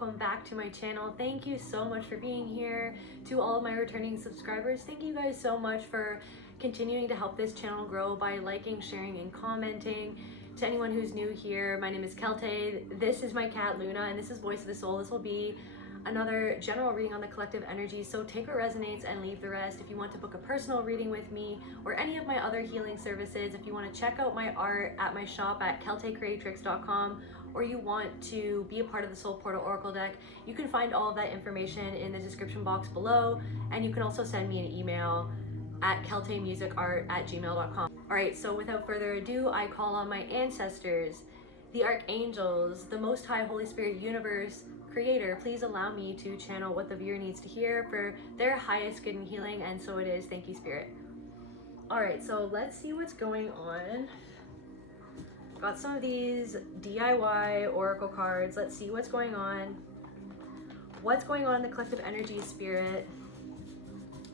welcome back to my channel. Thank you so much for being here. To all of my returning subscribers, thank you guys so much for continuing to help this channel grow by liking, sharing, and commenting. To anyone who's new here, my name is Kelte. This is my cat Luna, and this is Voice of the Soul. This will be another general reading on the collective energy, so take what resonates and leave the rest. If you want to book a personal reading with me or any of my other healing services, if you want to check out my art at my shop at keltecreatrix.com, or you want to be a part of the Soul Portal Oracle deck, you can find all of that information in the description box below, and you can also send me an email at keltemusicart@gmail.com. All right, so without further ado, I call on my ancestors, the archangels, the Most High Holy Spirit Universe Creator. Please allow me to channel what the viewer needs to hear for their highest good and healing, and so it is. Thank you, Spirit. All right, so let's see what's going on. Got some of these DIY oracle cards. Let's see what's going on. What's going on in the collective energy, Spirit?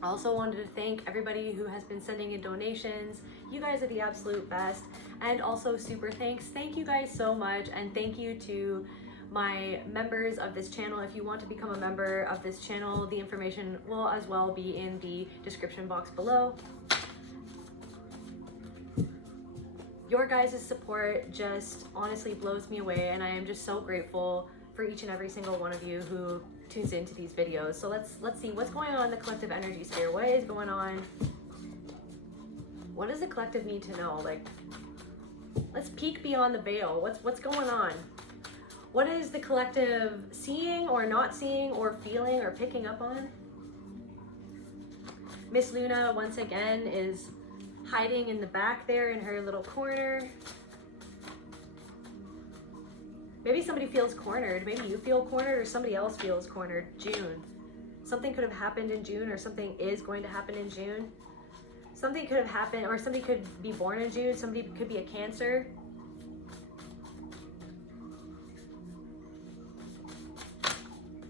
I also wanted to thank everybody who has been sending in donations. You guys are the absolute best. And also super thanks. Thank you guys so much. And thank you to my members of this channel. If you want to become a member of this channel, the information will as well be in the description box below. Your guys' support just honestly blows me away, and I am just so grateful for each and every single one of you who tunes into these videos. So let's see what's going on in the collective energy sphere. What is going on? What does the collective need to know? Like, let's peek beyond the veil. What's going on? What is the collective seeing or not seeing or feeling or picking up on? Miss Luna once again is hiding in the back there in her little corner. Maybe somebody feels cornered. Maybe you feel cornered or somebody else feels cornered. June. Something could have happened in June, or something is going to happen in June. Something could have happened, or somebody could be born in June. Somebody could be a Cancer.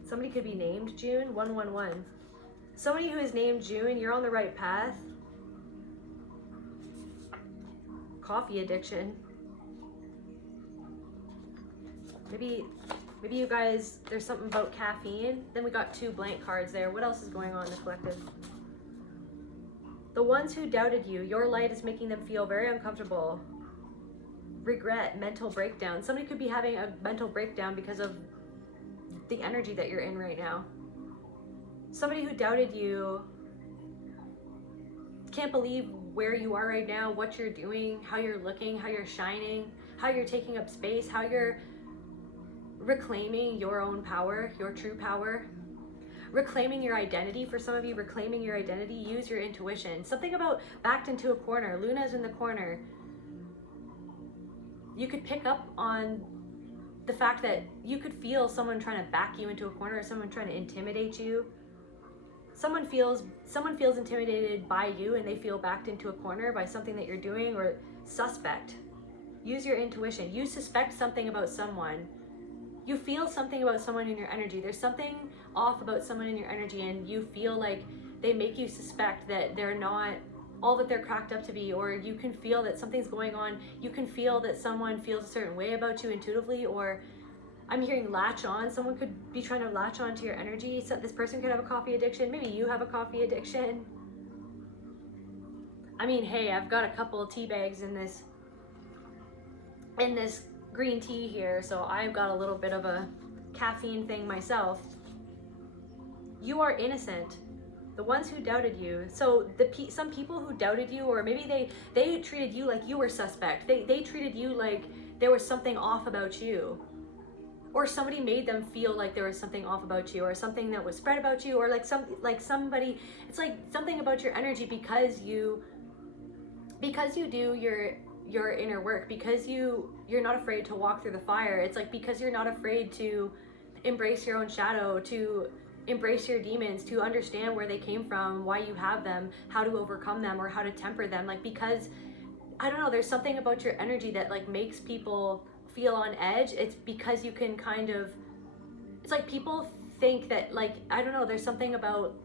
Somebody could be named June. 111. Somebody who is named June, you're on the right path. Coffee addiction. Maybe you guys, there's something about caffeine. Then we got 2 blank cards there. What else is going on in the collective? The ones who doubted you, your light is making them feel very uncomfortable. Regret, mental breakdown. Somebody could be having a mental breakdown because of the energy that you're in right now. Somebody who doubted you can't believe where you are right now, what you're doing, how you're looking, how you're shining, how you're taking up space, how you're reclaiming your own power, your true power, reclaiming your identity. For some of you, reclaiming your identity, use your intuition. Something about backed into a corner. Luna's in the corner. You could pick up on the fact that you could feel someone trying to back you into a corner, or someone trying to intimidate you. Someone feels intimidated by you, and they feel backed into a corner by something that you're doing, or suspect. Use your intuition. You suspect something about someone. You feel something about someone in your energy. There's something off about someone in your energy, and you feel like they make you suspect that they're not all that they're cracked up to be, or you can feel that something's going on. You can feel that someone feels a certain way about you intuitively, or I'm hearing latch on. Someone could be trying to latch on to your energy. So this person could have a coffee addiction. Maybe you have a coffee addiction. I mean, hey, I've got a couple of tea bags in this green tea here, so I've got a little bit of a caffeine thing myself. You are innocent. The ones who doubted you. So some people who doubted you, or maybe they treated you like you were suspect. They treated you like there was something off about you. Or somebody made them feel like there was something off about you, or something that was spread about you, or like somebody, it's like something about your energy because you do your inner work, because you're not afraid to walk through the fire. It's like because you're not afraid to embrace your own shadow, to embrace your demons, to understand where they came from, why you have them, how to overcome them, or how to temper them. Like, because I don't know, there's something about your energy that like makes people feel on edge. It's because you can kind of, it's like people think that, like, I don't know, there's something about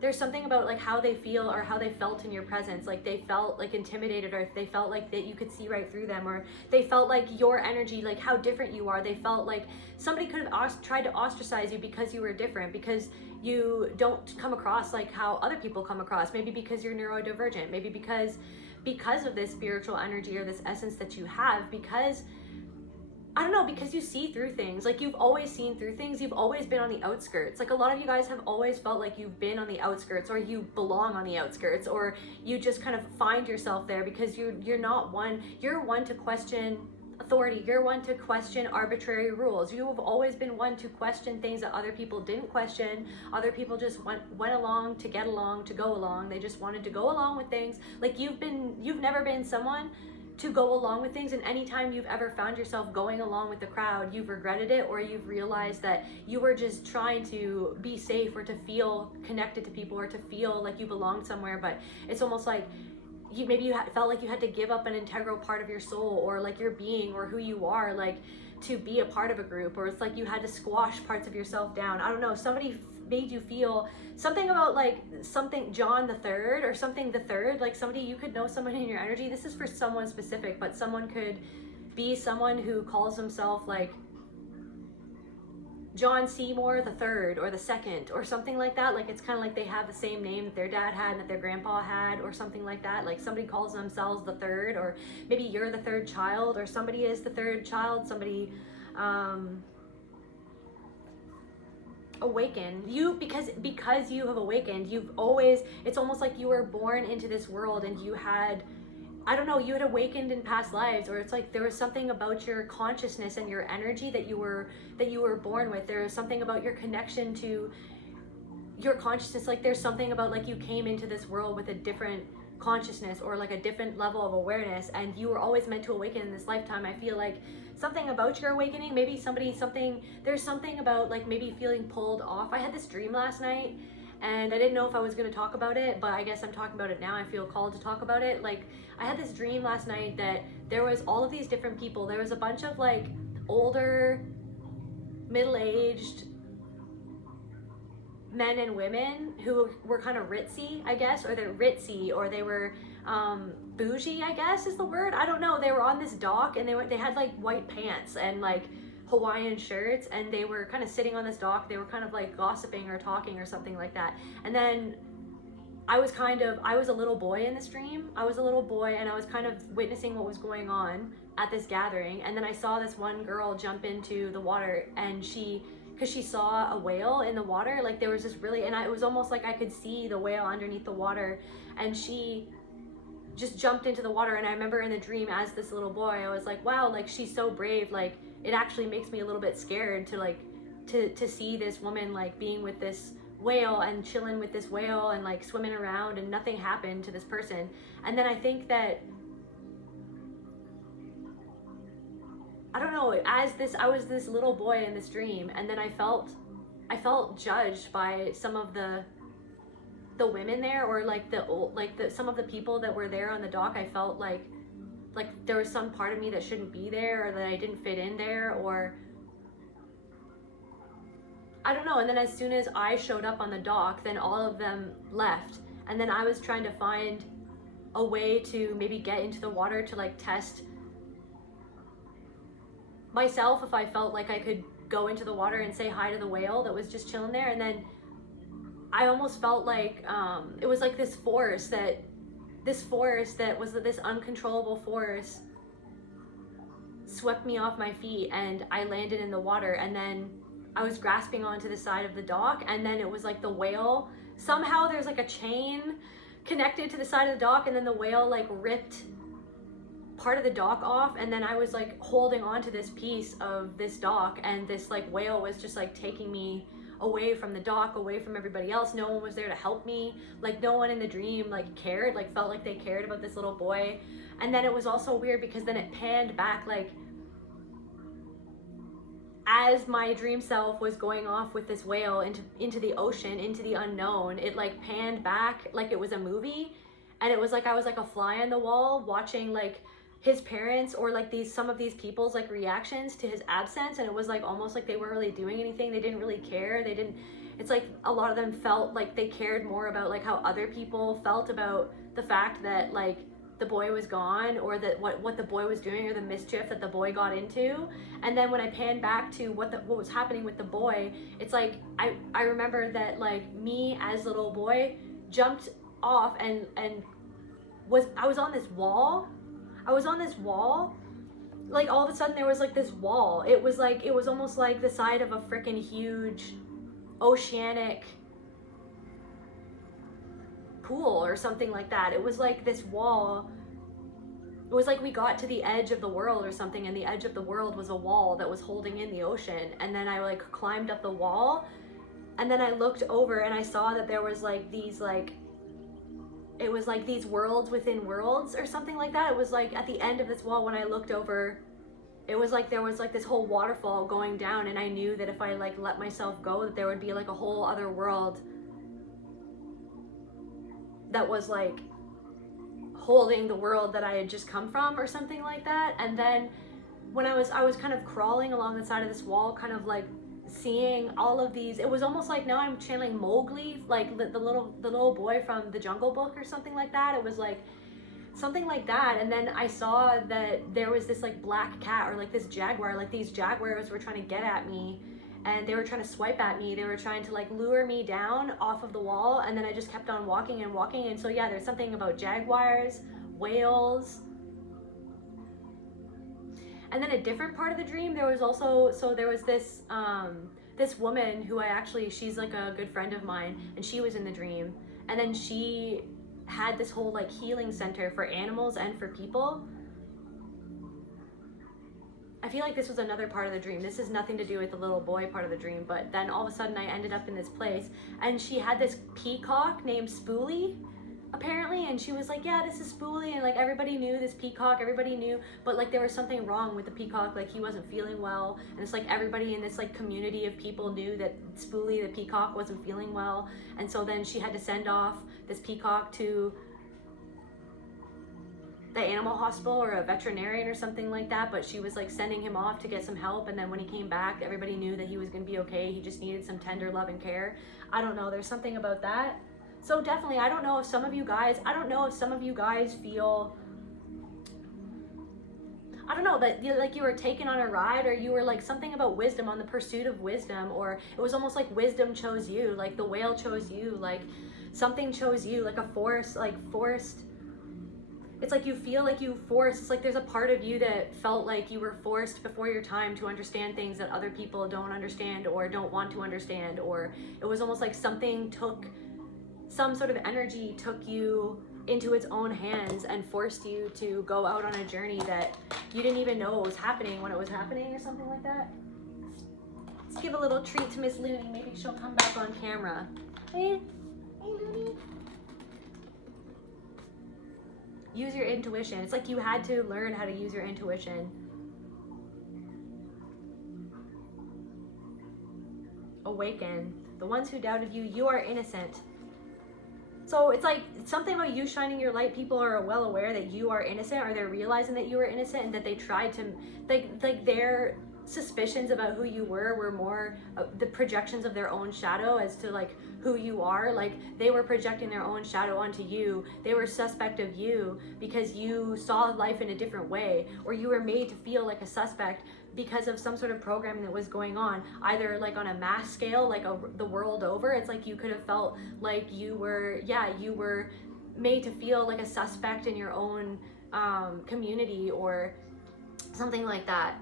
there's something about like how they feel or how they felt in your presence. Like they felt like intimidated, or they felt like that you could see right through them, or they felt like your energy, like how different you are. They felt like somebody could have tried to ostracize you because you were different, because you don't come across like how other people come across. Maybe because you're neurodivergent, maybe because of this spiritual energy or this essence that you have, because I don't know, because you see through things. Like you've always seen through things. You've always been on the outskirts. Like a lot of you guys have always felt like you've been on the outskirts, or you belong on the outskirts, or you just kind of find yourself there because you're not one. You're one to question authority. You're one to question arbitrary rules. You have always been one to question things that other people didn't question. Other people just went along to get along, to go along. They just wanted to go along with things. Like you've never been someone to go along with things, and anytime you've ever found yourself going along with the crowd, you've regretted it, or you've realized that you were just trying to be safe, or to feel connected to people, or to feel like you belonged somewhere. But it's almost like you felt like you had to give up an integral part of your soul, or like your being, or who you are, like to be a part of a group, or it's like you had to squash parts of yourself down. I don't know, somebody made you feel something about like something John the Third or something the third, like somebody, you could know someone in your energy. This is for someone specific, but someone could be someone who calls himself like John Seymour the Third or the Second or something like that. Like it's kind of like they have the same name that their dad had and that their grandpa had, or something like that. Like somebody calls themselves the third, or maybe you're the third child, or somebody is the third child. Somebody awaken you, because you have awakened. It's almost like you were born into this world, and you had, I don't know, you had awakened in past lives, or it's like there was something about your consciousness and your energy that you were born with. There was something about your connection to your consciousness. Like there's something about like you came into this world with a different consciousness, or like a different level of awareness, and you were always meant to awaken in this lifetime. I feel like something about your awakening, maybe there's something about like maybe feeling pulled off. I had this dream last night, and I didn't know if I was going to talk about it, but I guess I'm talking about it now. I feel called to talk about it. Like I had this dream last night that there was all of these different people. There was a bunch of like older, middle-aged men and women who were kind of ritzy, I guess, or they're ritzy, or they were bougie, I guess is the word. I don't know. They were on this dock, and they had like white pants and like Hawaiian shirts, and they were kind of sitting on this dock. They were kind of like gossiping or talking or something like that. And then I was a little boy in this dream. I was a little boy, and I was kind of witnessing what was going on at this gathering. And then I saw this one girl jump into the water, and because she saw a whale in the water, like there was this it was almost like I could see the whale underneath the water, and she just jumped into the water. And I remember in the dream, as this little boy, I was like, wow, like she's so brave. Like it actually makes me a little bit scared to like to see this woman like being with this whale and chilling with this whale and like swimming around, and nothing happened to this person. And then I think that, I don't know, I was this little boy in this dream, and then I felt judged by some of the women there, or like some of the people that were there on the dock. I felt like there was some part of me that shouldn't be there, or that I didn't fit in there, or I don't know. And then as soon as I showed up on the dock, then all of them left, and then I was trying to find a way to maybe get into the water to like test myself if I felt like I could go into the water and say hi to the whale that was just chilling there. And then I almost felt like it was like this force that was this uncontrollable force swept me off my feet, and I landed in the water. And then I was grasping onto the side of the dock, and then it was like the whale, somehow there's like a chain connected to the side of the dock, and then the whale like ripped part of the dock off, and then I was like holding on to this piece of this dock, and this like whale was just like taking me away from the dock, away from everybody else. No one was there to help me. Like no one in the dream like cared, like felt like they cared about this little boy. And then it was also weird because then it panned back, like as my dream self was going off with this whale into the ocean, into the unknown, it like panned back like it was a movie. And it was like I was like a fly on the wall watching like his parents, or like some of these people's like reactions to his absence. And it was like almost like they weren't really doing anything. They didn't really care. it's like a lot of them felt like they cared more about like how other people felt about the fact that like the boy was gone, or that what the boy was doing, or the mischief that the boy got into. And then when I pan back to what was happening with the boy, it's like I remember that like me as a little boy jumped off and I was on this wall. Like all of a sudden there was like this wall. It was almost like the side of a freaking huge oceanic pool or something like that. It was like this wall. It was like we got to the edge of the world or something, and the edge of the world was a wall that was holding in the ocean. And then I like climbed up the wall, and then I looked over and I saw that there was like these like, it was like these worlds within worlds or something like that. It was like at the end of this wall, when I looked over, it was like there was like this whole waterfall going down, and I knew that if I like let myself go, that there would be like a whole other world that was like holding the world that I had just come from or something like that. And then when I was kind of crawling along the side of this wall, kind of like seeing all of these, it was almost like now I'm channeling Mowgli, like the little boy from the Jungle Book or something like that. It was like something like that. And then I saw that there was this like black cat, or like this jaguar, like these jaguars were trying to get at me, and they were trying to swipe at me. They were trying to like lure me down off of the wall, and then I just kept on walking and walking. And so yeah, there's something about jaguars, whales. And then a different part of the dream, there was also, so there was this this woman who she's like a good friend of mine, and she was in the dream. And then she had this whole like healing center for animals and for people. I feel like this was another part of the dream. This has nothing to do with the little boy part of the dream, but then all of a sudden I ended up in this place, and she had this peacock named Spoolie, apparently, and she was like, yeah, this is Spoolie, and like everybody knew this peacock, everybody knew, but like there was something wrong with the peacock, like he wasn't feeling well, and it's like everybody in this like community of people knew that Spoolie the peacock wasn't feeling well. And so then she had to send off this peacock to the animal hospital or a veterinarian or something like that, but she was like sending him off to get some help. And then when he came back, everybody knew that he was going to be okay. He just needed some tender love and care. I don't know, there's something about that. So definitely, I don't know if some of you guys feel, I don't know, that like you were taken on a ride, or you were like something about wisdom, on the pursuit of wisdom, or it was almost like wisdom chose you, like the whale chose you, like something chose you, like a forest. It's like you feel like you forced, it's like there's a part of you that felt like you were forced before your time to understand things that other people don't understand or don't want to understand, or it was almost like something took, some sort of energy took you into its own hands and forced you to go out on a journey that you didn't even know was happening when it was happening, or something like that. Let's give a little treat to Miss Looney. Maybe she'll come back on camera. Hey Looney. Use your intuition. It's like you had to learn how to use your intuition. Awaken. The ones who doubted you, you are innocent. So it's like something about you shining your light. People are well aware that you are innocent, or they're realizing that you are innocent, and that they tried to, like their suspicions about who you were more the projections of their own shadow as to like who you are. Like they were projecting their own shadow onto you. They were suspect of you because you saw life in a different way, or you were made to feel like a suspect because of some sort of programming that was going on, either like on a mass scale, like the world over. It's like you could have felt like you were made to feel like a suspect in your own community or something like that.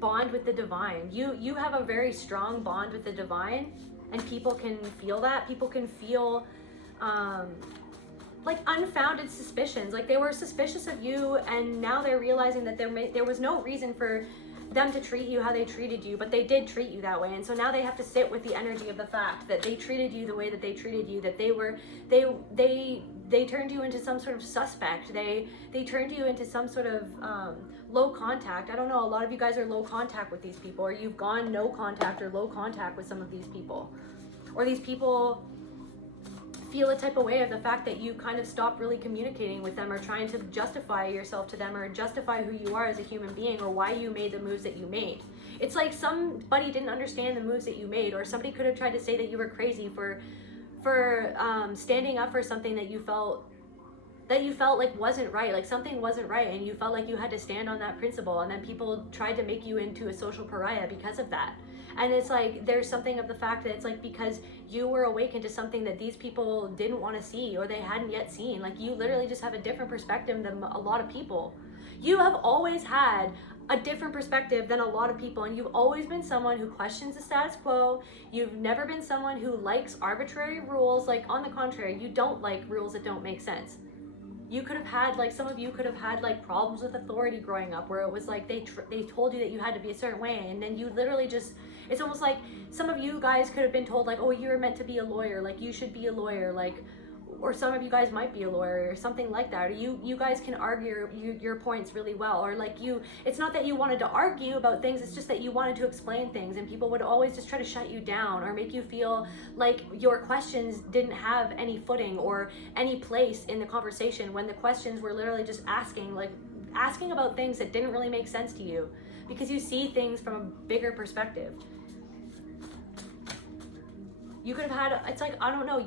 Bond with the divine. You have a very strong bond with the divine, and people can feel that. People can feel like unfounded suspicions, like they were suspicious of you, and now they're realizing that there was no reason for them to treat you how they treated you, but they did treat you that way. And so now they have to sit with the energy of the fact that they treated you the way that they treated you, that they turned you into some sort of suspect. They turned you into some sort of low contact. I don't know, a lot of you guys are low contact with these people, or you've gone no contact or low contact with some of these people, or these people feel a type of way of the fact that you kind of stopped really communicating with them or trying to justify yourself to them or justify who you are as a human being or why you made the moves that you made. It's like somebody didn't understand the moves that you made, or somebody could have tried to say that you were crazy for standing up for something that you felt like wasn't right, like something wasn't right, and you felt like you had to stand on that principle, and then people tried to make you into a social pariah because of that. And it's like there's something of the fact that it's like because you were awakened to something that these people didn't want to see or they hadn't yet seen. Like you literally just have a different perspective than a lot of people. You have always had a different perspective than a lot of people, and you've always been someone who questions the status quo. You've never been someone who likes arbitrary rules. Like on the contrary, you don't like rules that don't make sense. You could have had, like, some of you could have had like problems with authority growing up, where it was like they told you that you had to be a certain way, and then you literally just, it's almost like some of you guys could have been told like, oh, you're meant to be a lawyer, like you should be a lawyer, like, or some of you guys might be a lawyer or something like that, or you guys can argue your points really well, or like it's not that you wanted to argue about things, it's just that you wanted to explain things, and people would always just try to shut you down or make you feel like your questions didn't have any footing or any place in the conversation, when the questions were literally just asking about things that didn't really make sense to you because you see things from a bigger perspective. You could have had, it's like, I don't know,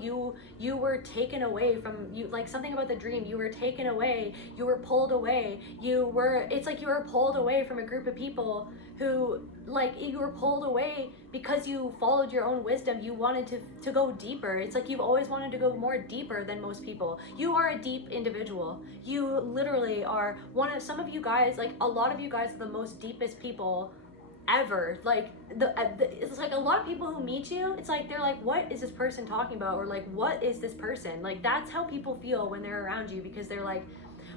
you were taken away from, you, like something about the dream, you were taken away, you were pulled away, it's like you were pulled away from a group of people who, like, you were pulled away because you followed your own wisdom. You wanted to go deeper. It's like you've always wanted to go more deeper than most people. You are a deep individual. You literally are some of you guys, like a lot of you guys are the most deepest people ever. Like it's like a lot of people who meet you, it's like they're like, what is this person talking about, or like, what is this person? Like that's how people feel when they're around you, because they're like,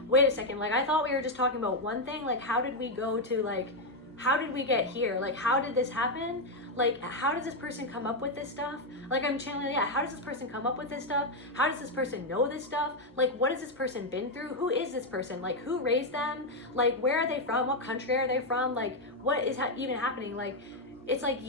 wait a second, like I thought we were just talking about one thing, like how did we go to, like, how did we get here, like how did this happen, like how does this person come up with this stuff? Like I'm channeling, yeah, how does this person come up with this stuff? How does this person know this stuff? Like what has this person been through? Who is this person? Like who raised them? Like where are they from? What country are they from? Like what is even happening? Like it's like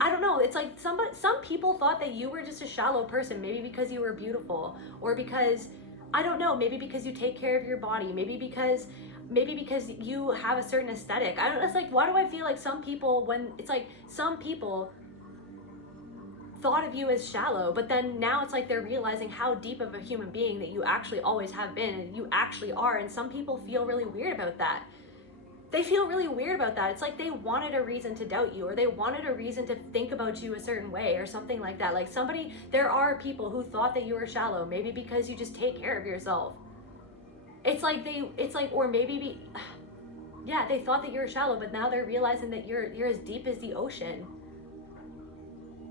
I don't know, it's like some people thought that you were just a shallow person, maybe because you were beautiful, or because, I don't know, maybe because you take care of your body, maybe because you have a certain aesthetic. I don't know, it's like, why do I feel like some people, when it's like some people thought of you as shallow, but then now it's like they're realizing how deep of a human being that you actually always have been and you actually are, and some people feel really weird about that. They feel really weird about that. It's like they wanted a reason to doubt you, or they wanted a reason to think about you a certain way or something like that. Like there are people who thought that you were shallow, maybe because you just take care of yourself. Or maybe they thought that you were shallow, but now they're realizing that you're as deep as the ocean.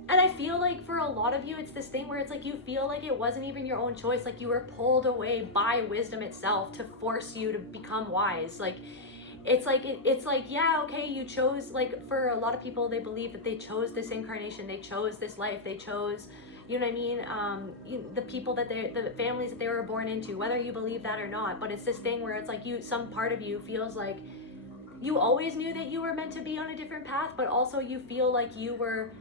And I feel like for a lot of you, it's this thing where it's like you feel like it wasn't even your own choice, like you were pulled away by wisdom itself to force you to become wise. Like it's like yeah, okay, you chose, like for a lot of people, they believe that they chose this incarnation, they chose this life, they chose, you know what I mean, the people the families that they were born into, whether you believe that or not. But it's this thing where it's like some part of you feels like you always knew that you were meant to be on a different path, but also you feel like you were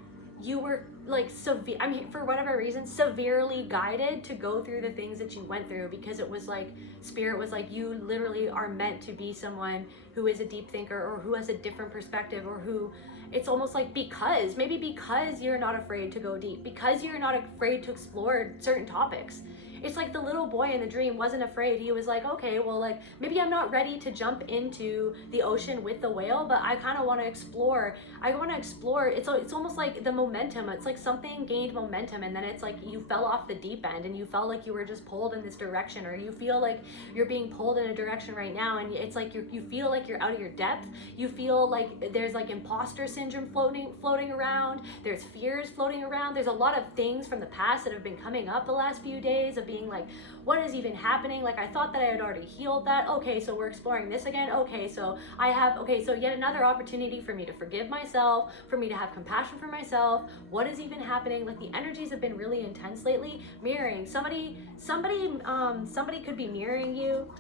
like for whatever reason severely guided to go through the things that you went through, because it was like spirit was like, you literally are meant to be someone who is a deep thinker, or who has a different perspective, or who, it's almost like because you're not afraid to go deep, because you're not afraid to explore certain topics. It's like the little boy in the dream wasn't afraid. He was like, okay, well, like maybe I'm not ready to jump into the ocean with the whale, but I kind of want to explore. It's almost like the momentum. It's like something gained momentum, and then it's like you fell off the deep end and you felt like you were just pulled in this direction, or you feel like you're being pulled in a direction right now, and it's like you feel like you're out of your depth. You feel like there's like imposter syndrome floating around. There's fears floating around. There's a lot of things from the past that have been coming up the last few days of being like, what is even happening? Like I thought that I had already healed that. Okay, so we're exploring this again. Okay, so yet another opportunity for me to forgive myself, for me to have compassion for myself. What is even happening? Like the energies have been really intense lately. Mirroring somebody could be mirroring you.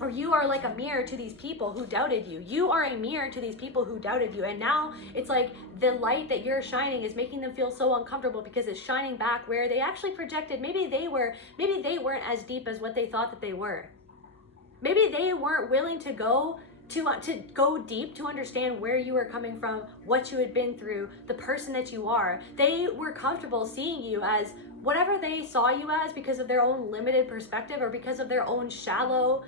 or you are like a mirror to these people who doubted you. You are a mirror to these people who doubted you. And now it's like the light that you're shining is making them feel so uncomfortable because it's shining back where they actually projected. Maybe they weren't as deep as what they thought that they were. Maybe they weren't willing to go deep to understand where you were coming from, what you had been through, the person that you are. They were comfortable seeing you as whatever they saw you as because of their own limited perspective or because of their own shallow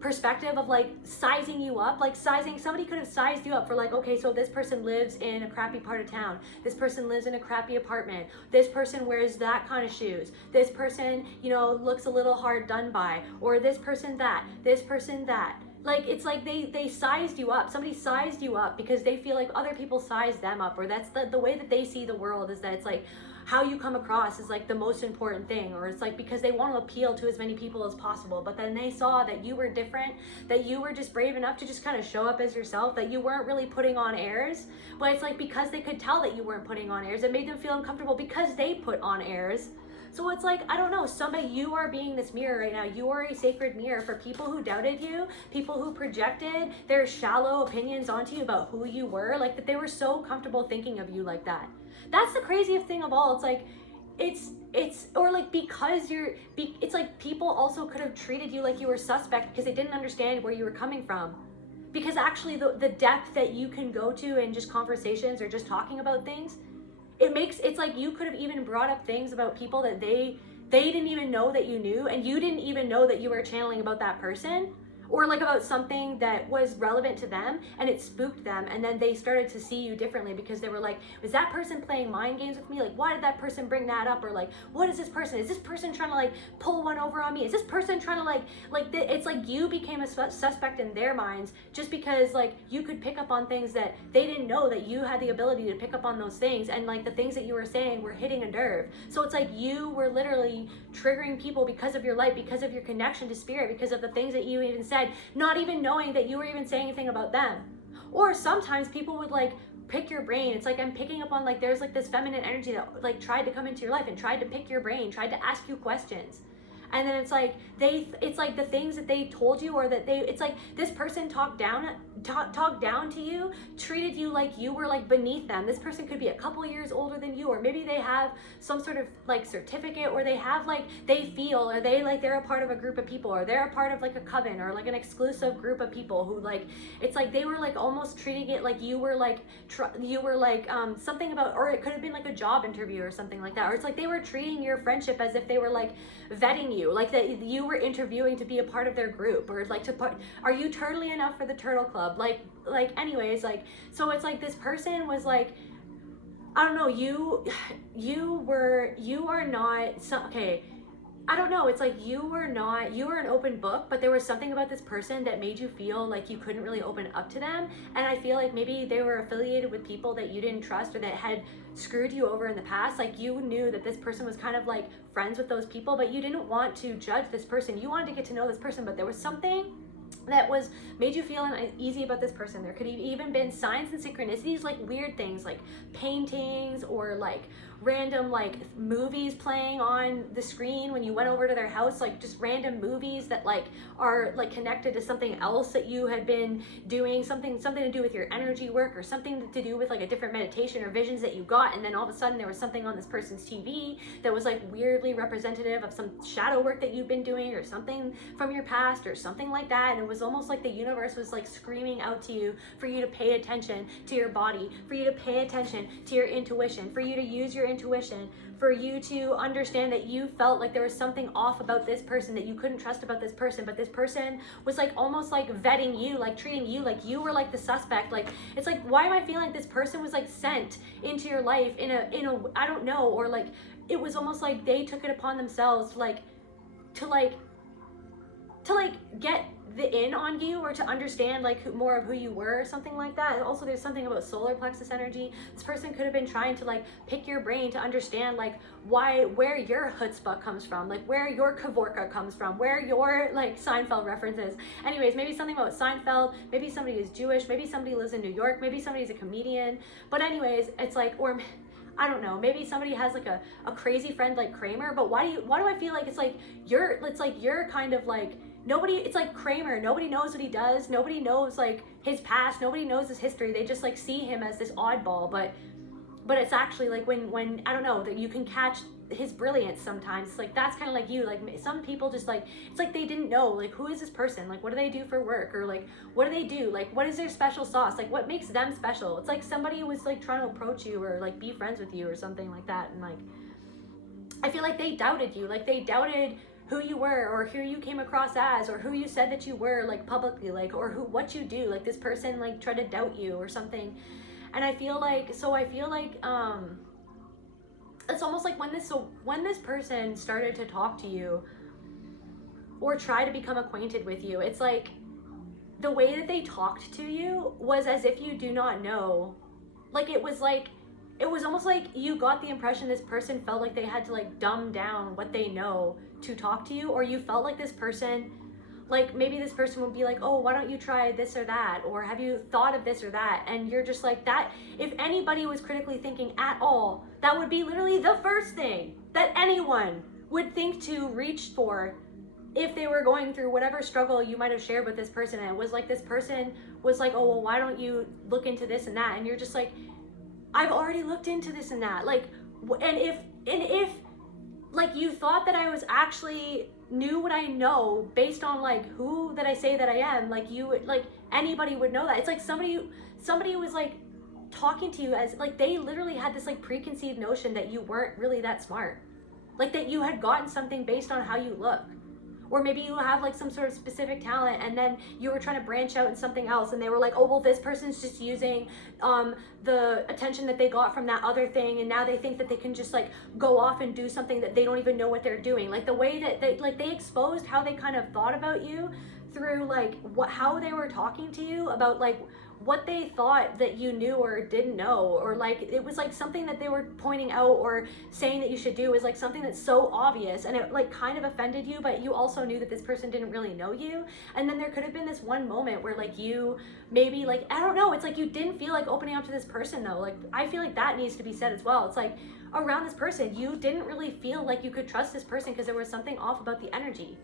perspective of like sizing you up. Like somebody could have sized you up for like, okay, so this person lives in a crappy part of town, this person lives in a crappy apartment, this person wears that kind of shoes, this person, you know, looks a little hard done by, or this person that, this person that. Like, it's like they sized you up. Somebody sized you up because they feel like other people sized them up, or that's the way that they see the world, is that it's like how you come across is like the most important thing, or it's like because they want to appeal to as many people as possible. But then they saw that you were different, that you were just brave enough to just kind of show up as yourself, that you weren't really putting on airs. But it's like because they could tell that you weren't putting on airs, it made them feel uncomfortable because they put on airs. So it's like, I don't know, somebody, you are being this mirror right now. You are a sacred mirror for people who doubted you, people who projected their shallow opinions onto you about who you were, like that they were so comfortable thinking of you like that. That's the craziest thing of all. It's like, or like because it's like people also could have treated you like you were suspect because they didn't understand where you were coming from. Because actually the depth that you can go to in just conversations or just talking about things, it's like you could have even brought up things about people that they didn't even know that you knew, and you didn't even know that you were channeling about that person, or like about something that was relevant to them, and it spooked them, and then they started to see you differently because they were like, was that person playing mind games with me? Like, why did that person bring that up? Or like, what is this person? Is this person trying to like pull one over on me? Is this person trying to it's like you became a suspect in their minds just because like you could pick up on things that they didn't know that you had the ability to pick up on those things, and like the things that you were saying were hitting a nerve. So it's like you were literally triggering people because of your light, because of your connection to spirit, because of the things that you even said, not even knowing that you were even saying anything about them. Or sometimes people would like pick your brain. It's like I'm picking up on like there's like this feminine energy that like tried to come into your life and tried to pick your brain, tried to ask you questions. And then it's like it's like the things that they told you, or that it's like this person talked down to you, treated you like you were like beneath them. This person could be a couple years older than you, or maybe they have some sort of like certificate, or they have like they feel, or they like they're a part of a group of people, or they're a part of like a coven, or like an exclusive group of people who like it's like they were like almost treating it like you were like something about, or it could have been like a job interview or something like that, or it's like they were treating your friendship as if they were like vetting you, like that you were interviewing to be a part of their group, or like are you turtly enough for the turtle club, like anyways, like so it's like this person was like, I don't know, you are not okay, I don't know, it's like you were an open book, but there was something about this person that made you feel like you couldn't really open up to them. And I feel like maybe they were affiliated with people that you didn't trust, or that had screwed you over in the past. Like you knew that this person was kind of like friends with those people, but you didn't want to judge this person. You wanted to get to know this person, but there was something that made you feel uneasy about this person. There could have even been signs and synchronicities, like weird things like paintings, or like random like movies playing on the screen when you went over to their house, like just random movies that like are like connected to something else that you had been doing, something to do with your energy work, or something to do with like a different meditation or visions that you got. And then all of a sudden there was something on this person's TV that was like weirdly representative of some shadow work that you've been doing, or something from your past, or something like that. And it was almost like the universe was like screaming out to you for you to pay attention to your body, for you to pay attention to your intuition, for you to use your intuition, for you to understand that you felt like there was something off about this person, that you couldn't trust about this person, but this person was like almost like vetting you, like treating you like you were like the suspect. Like it's like, why am I feeling like this person was like sent into your life in a I don't know, or like it was almost like they took it upon themselves to get the in on you, or to understand like more of who you were, or something like that. And also there's something about solar plexus energy. This person could have been trying to like pick your brain to understand like where your chutzpah comes from, like where your kavorka comes from, where your like Seinfeld references. Anyways, maybe something about Seinfeld, maybe somebody is Jewish, maybe somebody lives in New York, maybe somebody's a comedian. But anyways, it's like, or I don't know, maybe somebody has like a crazy friend like Kramer. But why do I feel like it's like you're kind of like nobody, it's like Kramer, nobody knows what he does, nobody knows like his past, nobody knows his history, they just like see him as this oddball, but it's actually like when I don't know, that you can catch his brilliance sometimes. It's like that's kind of like you, like some people just like, it's like they didn't know like who is this person, like what do they do for work, or like what do they do, like what is their special sauce, like what makes them special. It's like somebody was like trying to approach you or like be friends with you or something like that, and like I feel like they doubted you, like they doubted who you were or who you came across as or who you said that you were like publicly, like or who what you do, like this person like tried to doubt you or something. And I feel like it's almost like when this person started to talk to you or try to become acquainted with you, it's like the way that they talked to you was as if you do not know. Like it was almost like you got the impression this person felt like they had to like dumb down what they know to talk to you, or you felt like this person, like maybe this person would be like, oh, why don't you try this or that, or have you thought of this or that, and you're just like that. If anybody was critically thinking at all, that would be literally the first thing that anyone would think to reach for if they were going through whatever struggle you might have shared with this person. And it was like this person was like, oh well, why don't you look into this and that, and you're just like, I've already looked into this and that, like, and if like you thought that I was actually knew what I know based on like who that I say that I am, like you, like anybody would know that. It's like somebody was like talking to you as like they literally had this like preconceived notion that you weren't really that smart, like that you had gotten something based on how you look, or maybe you have like some sort of specific talent and then you were trying to branch out in something else, and they were like, oh well, this person's just using the attention that they got from that other thing, and now they think that they can just like go off and do something that they don't even know what they're doing. Like the way that they exposed how they kind of thought about you through like how they were talking to you about like what they thought that you knew or didn't know, or like it was like something that they were pointing out or saying that you should do is like something that's so obvious, and it like kind of offended you, but you also knew that this person didn't really know you. And then there could have been this one moment where like you maybe like, I don't know, it's like you didn't feel like opening up to this person though. Like I feel like that needs to be said as well. It's like around this person you didn't really feel like you could trust this person because there was something off about the energy.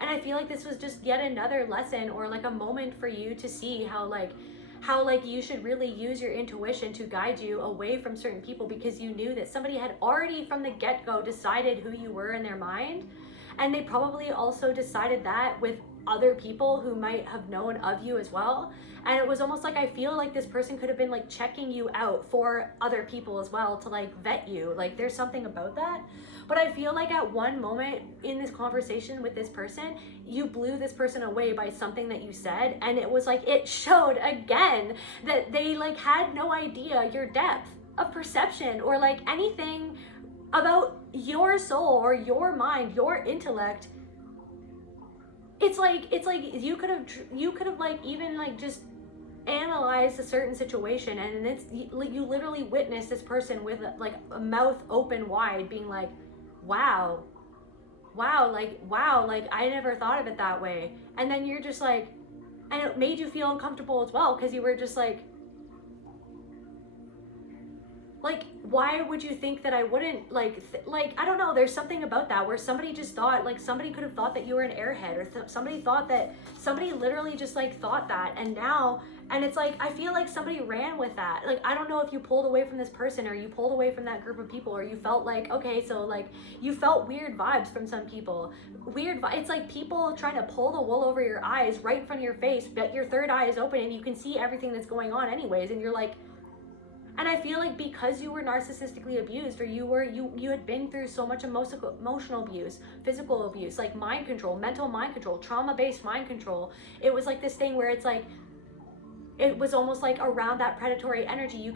And I feel like this was just yet another lesson or like a moment for you to see how you should really use your intuition to guide you away from certain people, because you knew that somebody had already from the get-go decided who you were in their mind, and they probably also decided that with other people who might have known of you as well. And it was almost like I feel like this person could have been like checking you out for other people as well to like vet you. Like there's something about that. But I feel like at one moment in this conversation with this person, you blew this person away by something that you said, and it was like it showed again that they like had no idea your depth of perception or like anything about your soul or your mind, your intellect. It's like you could have like even like just analyzed a certain situation, and it's you literally witnessed this person with like a mouth open wide being like, wow, like I never thought of it that way. And then you're just like, and it made you feel uncomfortable as well, because you were just like why would you think that I wouldn't like I don't know, there's something about that where somebody just thought, like somebody could have thought that you were an airhead, or somebody thought that somebody literally just like thought that, and it's like I feel like somebody ran with that. Like I don't know if you pulled away from this person or you pulled away from that group of people, or you felt like, okay, so like you felt weird vibes from some people. It's like people trying to pull the wool over your eyes right in front of your face, but your third eye is open and you can see everything that's going on anyways, and you're like. And I feel like because you were narcissistically abused, or you had been through so much emotional abuse, physical abuse, like mind control, mental mind control, trauma-based mind control, it was like this thing where it's like, it was almost like around that predatory energy, you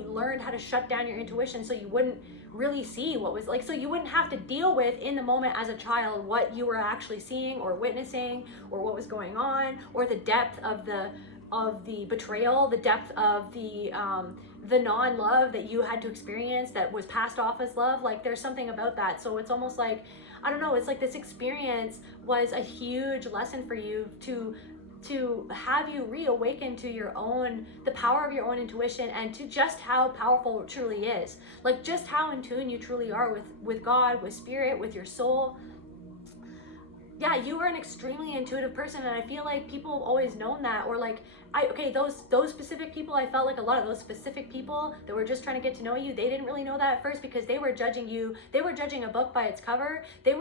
learned how to shut down your intuition so you wouldn't really see what was like, so you wouldn't have to deal with in the moment as a child what you were actually seeing or witnessing, or what was going on, or the depth of the betrayal, the depth of the non-love that you had to experience that was passed off as love. Like there's something about that. So it's almost like, I don't know, it's like this experience was a huge lesson for you to have you reawaken to the power of your own intuition, and to just how powerful it truly is. Like just how in tune you truly are with God, with spirit, with your soul. yeah, you are an extremely intuitive person, and I feel like people have always known that, or like, those specific people, I felt like a lot of those specific people that were just trying to get to know you, they didn't really know that at first because they were judging you. They were judging a book by its cover. They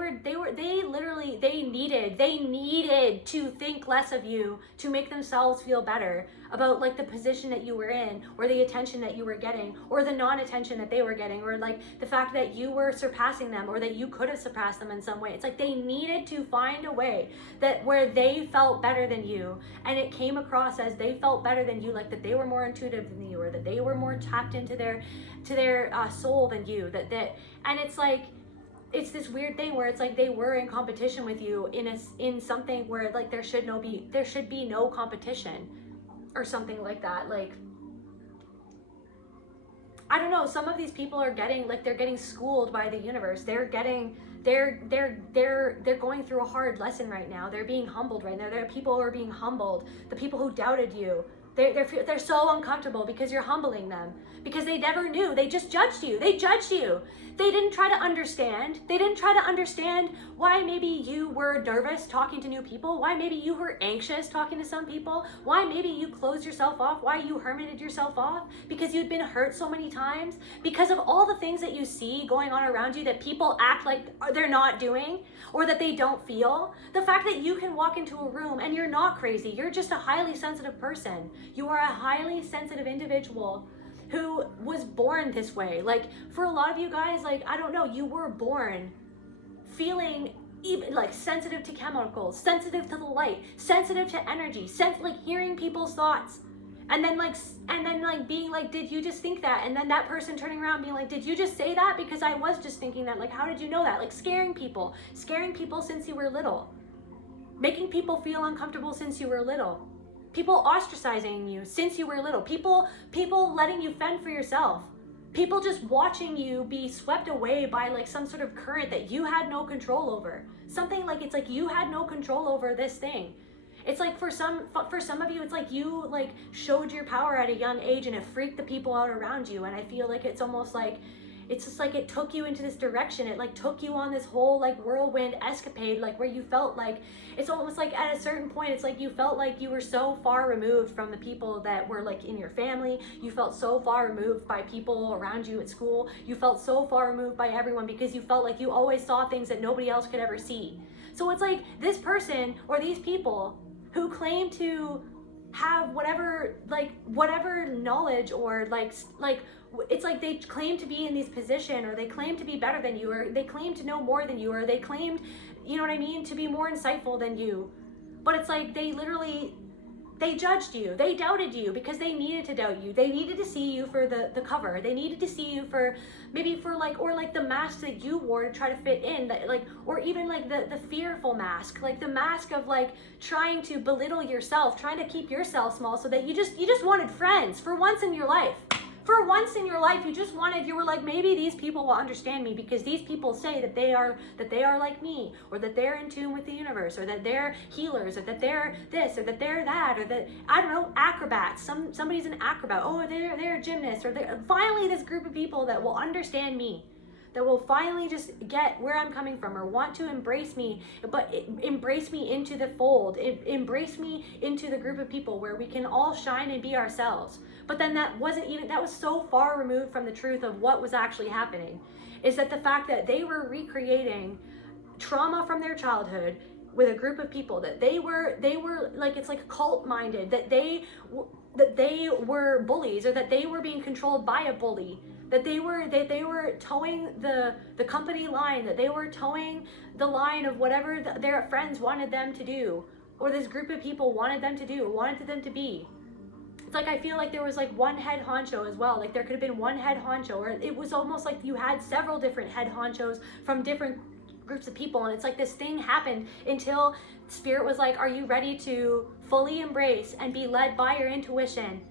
needed to think less of you to make themselves feel better about like the position that you were in, or the attention that you were getting, or the non-attention that they were getting, or like the fact that you were surpassing them, or that you could have surpassed them in some way. It's like they needed to find a way that where they felt better than you, and it came across as they felt better than you, like that they were more intuitive than you, or that they were more tapped into their soul than you, and it's like, it's this weird thing where it's like they were in competition with you in something where like there should be no competition, or something like that. Like, I don't know, some of these people are getting like, they're getting schooled by the universe. They're going through a hard lesson right now. They're being humbled right now. There are people who are being humbled. The people who doubted you, they're so uncomfortable because you're humbling them, because they never knew. They just judged you. They judged you. They didn't try to understand. They didn't try to understand why maybe you were nervous talking to new people, why maybe you were anxious talking to some people, why maybe you closed yourself off, why you hermited yourself off, because you'd been hurt so many times, because of all the things that you see going on around you that people act like they're not doing, or that they don't feel. The fact that you can walk into a room and you're not crazy, you're just a highly sensitive person. You are a highly sensitive individual who was born this way. Like, for a lot of you guys, like, I don't know, you were born feeling even like sensitive to chemicals, sensitive to the light, sensitive to energy, like hearing people's thoughts, and then being like, did you just think that? And then that person turning around being like, did you just say that? Because I was just thinking that. Like, how did you know that? Like, scaring people since you were little, making people feel uncomfortable since you were little, people ostracizing you since you were little, people letting you fend for yourself, people just watching you be swept away by like some sort of current that you had no control over. Something like, it's like you had no control over this thing. It's like for some of you, it's like you like showed your power at a young age and it freaked the people out around you. And I feel like it's almost like, it's just like it took you into this direction. It like took you on this whole like whirlwind escapade, like where you felt like, it's almost like at a certain point, it's like you felt like you were so far removed from the people that were like in your family. You felt so far removed by people around you at school. You felt so far removed by everyone because you felt like you always saw things that nobody else could ever see. So it's like this person or these people who claim to have whatever knowledge, or like it's like they claim to be in this position, or they claim to be better than you, or they claim to know more than you, or they claimed, you know what I mean, to be more insightful than you. But it's like they judged you, they doubted you because they needed to doubt you. They needed to see you for the cover. They needed to see you for maybe for like, or like the mask that you wore to try to fit in, that like, or even like the fearful mask, like the mask of like trying to belittle yourself, trying to keep yourself small, so that you just wanted friends for once in your life. For once in your life, you were like, maybe these people will understand me because these people say that they are like me, or that they're in tune with the universe, or that they're healers, or that they're this, or that they're that, or that, I don't know, acrobats. Somebody's an acrobat. Oh, they're a gymnast, or they're finally this group of people that will understand me, that will finally just get where I'm coming from, or want to embrace me, but embrace me into the fold, embrace me into the group of people where we can all shine and be ourselves. But then that was so far removed from the truth of what was actually happening, is that the fact that they were recreating trauma from their childhood with a group of people, that they were like, it's like cult minded, that they were bullies, or that they were being controlled by a bully, that they were towing the company line, that they were towing the line of whatever their friends wanted them to do, or this group of people wanted them to do, wanted them to be. It's like, I feel like there was like one head honcho as well. Like there could have been one head honcho, or it was almost like you had several different head honchos from different groups of people. And it's like this thing happened until Spirit was like, are you ready to fully embrace and be led by your intuition?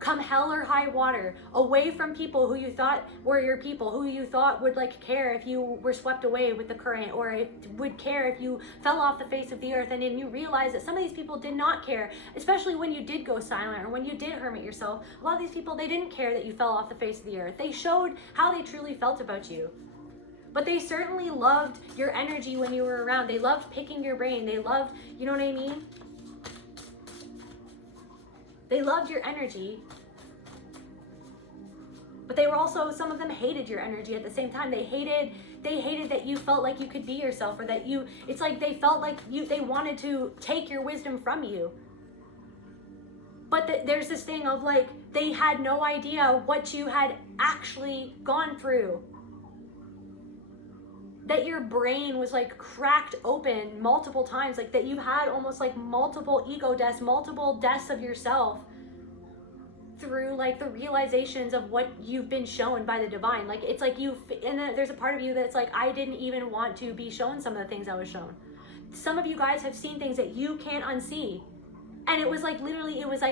Come hell or high water, away from people who you thought were your people, who you thought would like care if you were swept away with the current, or would care if you fell off the face of the earth. And then you realize that some of these people did not care, especially when you did go silent, or when you did hermit yourself. A lot of these people, they didn't care that you fell off the face of the earth. They showed how they truly felt about you. But they certainly loved your energy when you were around. They loved picking your brain. They loved, you know what I mean? They loved your energy. But they were also, some of them hated your energy at the same time. They hated that you felt like you could be yourself, or that you, it's like they felt like they wanted to take your wisdom from you. But there's this thing of like, they had no idea what you had actually gone through. That your brain was like cracked open multiple times, like that you had almost like multiple ego deaths, multiple deaths of yourself through like the realizations of what you've been shown by the divine. Like it's like and then there's a part of you that's like, I didn't even want to be shown some of the things I was shown. Some of you guys have seen things that you can't unsee. And it was like literally, it was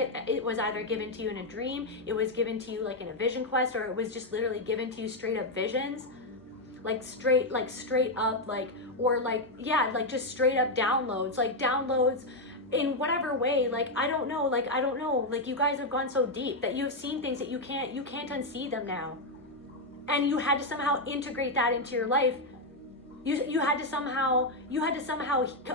either given to you in a dream, it was given to you like in a vision quest, or it was just literally given to you straight up visions. Like straight up, like, or like, yeah, like just straight up downloads, like downloads in whatever way. Like, I don't know, like you guys have gone so deep that you've seen things that you can't unsee them now. And you had to somehow integrate that into your life. You had to somehow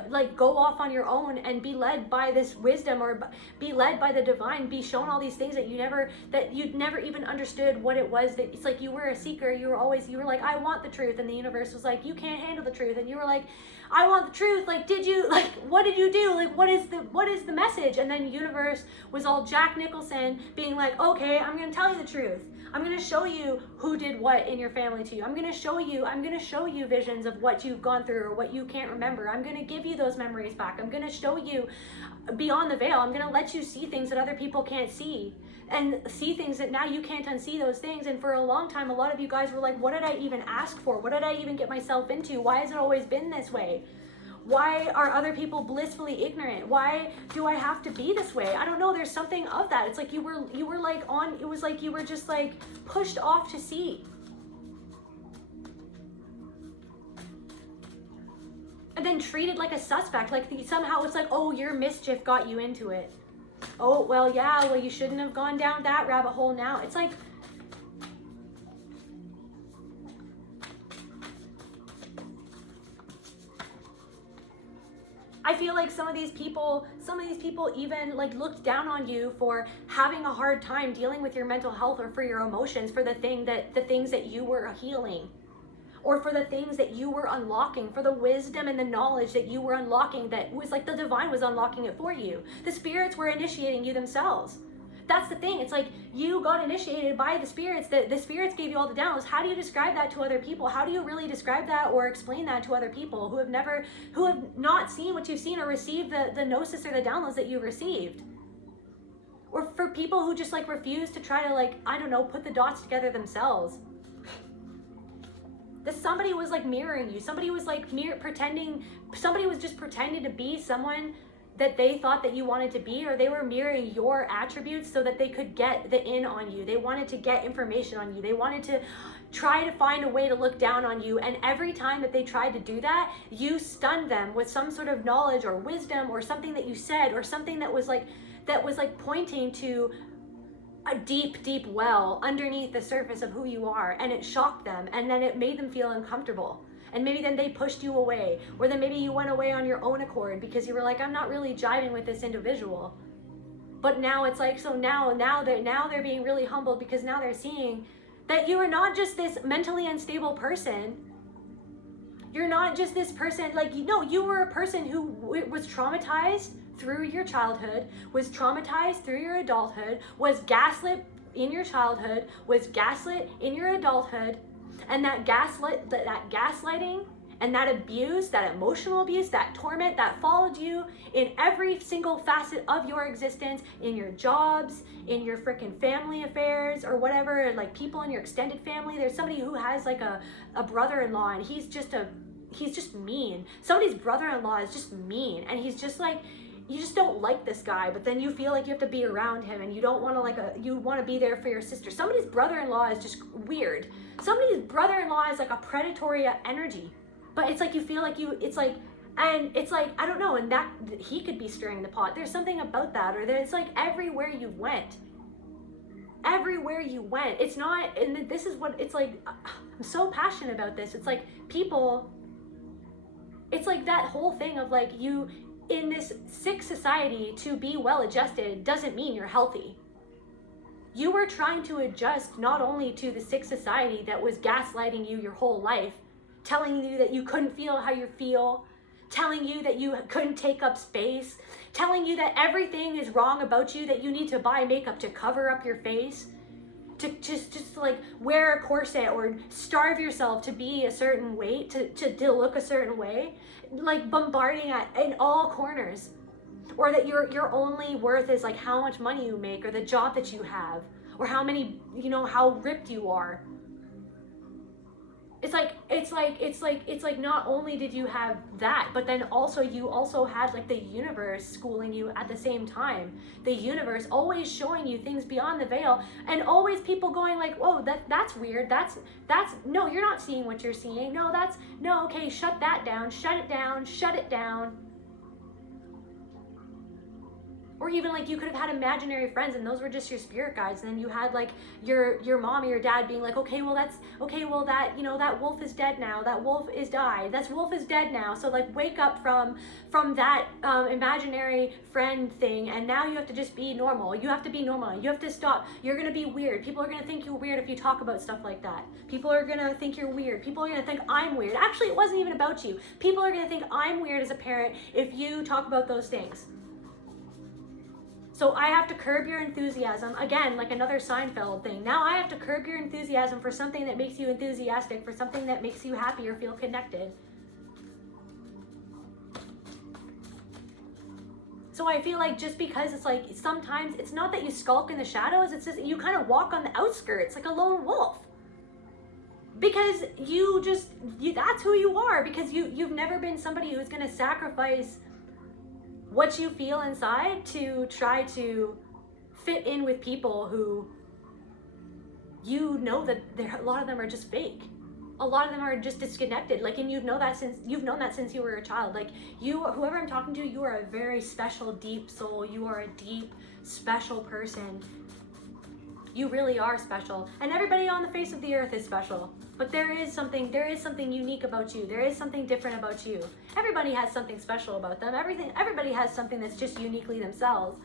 like go off on your own and be led by this wisdom, or be led by the divine, be shown all these things that you'd never even understood what it was. That it's like you were a seeker. You were like, I want the truth, and the universe was like, you can't handle the truth, and you were like, I want the truth. Like, what did you do? Like, what is the message? And then the universe was all Jack Nicholson being like, okay, I'm gonna tell you the truth. I'm going to show you who did what in your family to you. I'm going to show you visions of what you've gone through or what you can't remember. I'm going to give you those memories back. I'm going to show you beyond the veil. I'm going to let you see things that other people can't see, and see things that now you can't unsee those things. And for a long time, a lot of you guys were like, what did I even ask for? What did I even get myself into? Why has it always been this way? Why are other people blissfully ignorant? Why do I have to be this way? I don't know. There's something of that. It's like you were like on, it was like you were just like pushed off to sea. And then treated like a suspect. Like somehow it's like, oh, your mischief got you into it. Oh, well, yeah, well, you shouldn't have gone down that rabbit hole now. It's like, I feel like some of these people even like looked down on you for having a hard time dealing with your mental health, or for your emotions, for the things that you were healing, or for the things that you were unlocking, for the wisdom and the knowledge that you were unlocking, that was like the divine was unlocking it for you. The spirits were initiating you themselves. That's the thing. It's like you got initiated by the spirits. The spirits gave you all the downloads. How do you describe that to other people? How do you really describe that or explain that to other people who have not seen what you've seen, or received the gnosis or the downloads that you received? Or for people who just like refuse to try to, like, I don't know, put the dots together themselves. That somebody was like mirroring you. Somebody was like somebody was just pretending to be someone that they thought that you wanted to be, or they were mirroring your attributes so that they could get the in on you. They wanted to get information on you. They wanted to try to find a way to look down on you. And every time that they tried to do that, you stunned them with some sort of knowledge or wisdom, or something that you said, or something that was like pointing to a deep, deep well underneath the surface of who you are. And it shocked them, and then it made them feel uncomfortable. And maybe then they pushed you away, or then maybe you went away on your own accord because you were like, I'm not really jiving with this individual. But now it's like, so now they're being really humbled, because now they're seeing that you are not just this mentally unstable person. You're not just this person, like, you were a person who was traumatized through your childhood, was traumatized through your adulthood, was gaslit in your childhood, was gaslit in your adulthood. And that gaslighting and that abuse, that emotional abuse, that torment that followed you in every single facet of your existence, in your jobs, in your freaking family affairs or whatever, like people in your extended family. There's somebody who has like a brother-in-law, and he's just mean. Somebody's brother-in-law is just mean, and he's just like, you just don't like this guy, but then you feel like you have to be around him, and you don't want to you want to be there for your sister. Somebody's brother-in-law is just weird. Somebody's brother-in-law is like a predatory energy, but it's like you feel like I don't know, and that he could be stirring the pot. There's something about that, or there's like everywhere you went, everywhere you went. It's not, and this is what it's like, I'm so passionate about this. It's like people, it's like that whole thing of like, you in this sick society, to be well adjusted doesn't mean you're healthy. You were trying to adjust not only to the sick society that was gaslighting you your whole life, telling you that you couldn't feel how you feel, telling you that you couldn't take up space, telling you that everything is wrong about you, that you need to buy makeup to cover up your face, to just like wear a corset or starve yourself to be a certain weight, to look a certain way, like bombarding in all corners. Or that your only worth is like how much money you make, or the job that you have, or how many, how ripped you are. It's like not only did you have that, but then also you also had like the universe schooling you at the same time. The universe always showing you things beyond the veil, and always people going like, whoa, that's weird. That's no, you're not seeing what you're seeing. No, okay, shut that down, shut it down, shut it down. Or even like you could have had imaginary friends and those were just your spirit guides, and then you had like your mom or your dad being like, that wolf is dead now, that wolf is died, that wolf is dead now, so like wake up from that imaginary friend thing, and now you have to just be normal. You have to be normal. You have to stop. You're gonna be weird. People are gonna think you're weird if you talk about stuff like that. People are gonna think you're weird. People are gonna think I'm weird. Actually, it wasn't even about you. People are gonna think I'm weird as a parent if you talk about those things. So I have to curb your enthusiasm. Again, like another Seinfeld thing. Now I have to curb your enthusiasm for something that makes you enthusiastic, for something that makes you happy or feel connected. So I feel like just because it's like, sometimes it's not that you skulk in the shadows, it's just you kind of walk on the outskirts like a lone wolf. Because that's who you are, because you've never been somebody who's gonna sacrifice what you feel inside to try to fit in with people who that a lot of them are just fake. A lot of them are just disconnected. Like, and you've known that since you were a child. Like, whoever I'm talking to, you are a very special, deep soul. You are a deep, special person. You really are special. And everybody on the face of the earth is special. But there is something unique about you. There is something different about you. Everybody has something special about them. Everybody has something that's just uniquely themselves.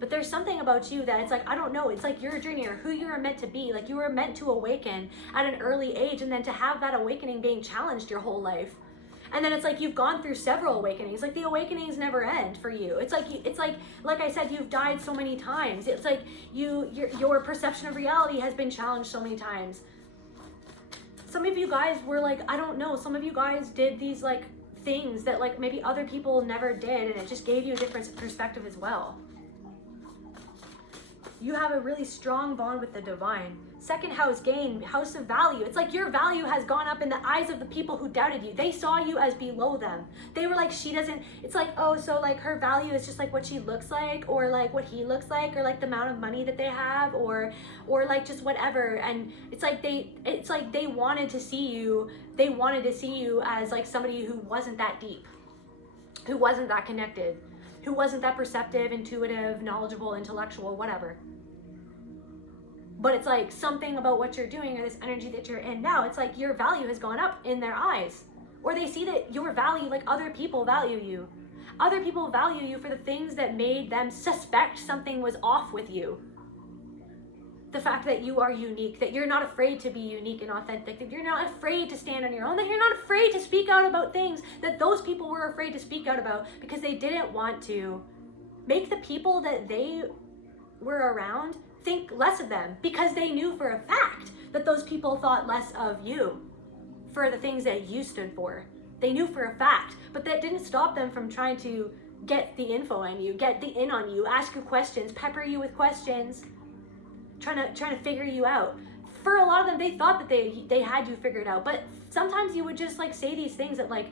But there's something about you that it's like, I don't know, it's like your journey or who you are meant to be. Like, you were meant to awaken at an early age, and then to have that awakening being challenged your whole life. And then it's like you've gone through several awakenings. Like, the awakenings never end for you. It's like I said, you've died so many times. It's like your perception of reality has been challenged so many times. Some of you guys were like, I don't know, some of you guys did these like things that like maybe other people never did, and it just gave you a different perspective as well. You have a really strong bond with the divine. Second house, gain, house of value. It's like your value has gone up in the eyes of the people who doubted you. They saw you as below them. They were like, it's like, oh, so like her value is just like what she looks like, or like what he looks like, or like the amount of money that they have, or like just whatever. And it's like they wanted to see you as like somebody who wasn't that deep, who wasn't that connected, who wasn't that perceptive, intuitive, knowledgeable, intellectual, whatever. But it's like something about what you're doing, or this energy that you're in now, it's like your value has gone up in their eyes. Or they see that your value, like other people value you. Other people value you for the things that made them suspect something was off with you. The fact that you are unique, that you're not afraid to be unique and authentic, that you're not afraid to stand on your own, that you're not afraid to speak out about things that those people were afraid to speak out about because they didn't want to make the people that they were around think less of them, because they knew for a fact that those people thought less of you for the things that you stood for. They knew for a fact, but that didn't stop them from trying to get the info on you, get the in on you, ask you questions, pepper you with questions, trying to figure you out. For a lot of them, they thought that they had you figured out, but sometimes you would just like say these things that like,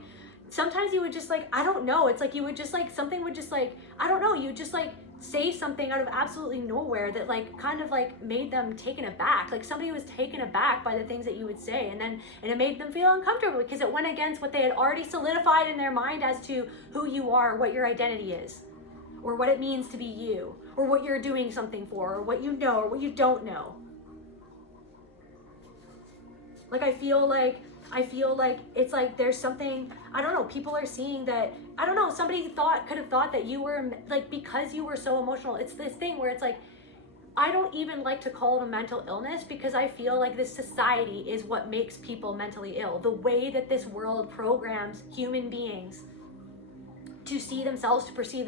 sometimes you would just like, I don't know, it's like you would just like, something would just like, I don't know, you just like say something out of absolutely nowhere that like kind of like made them taken aback. Like somebody was taken aback by the things that you would say, and it made them feel uncomfortable because it went against what they had already solidified in their mind as to who you are, what your identity is. or what it means to be you, or what you're doing something for, or what you know, or what you don't know. Like, I feel like it's like there's something, I don't know, people are seeing that, I don't know, somebody could have thought that you were, like, because you were so emotional. It's this thing where it's like, I don't even like to call it a mental illness, because I feel like this society is what makes people mentally ill. The way that this world programs human beings to see themselves, to perceive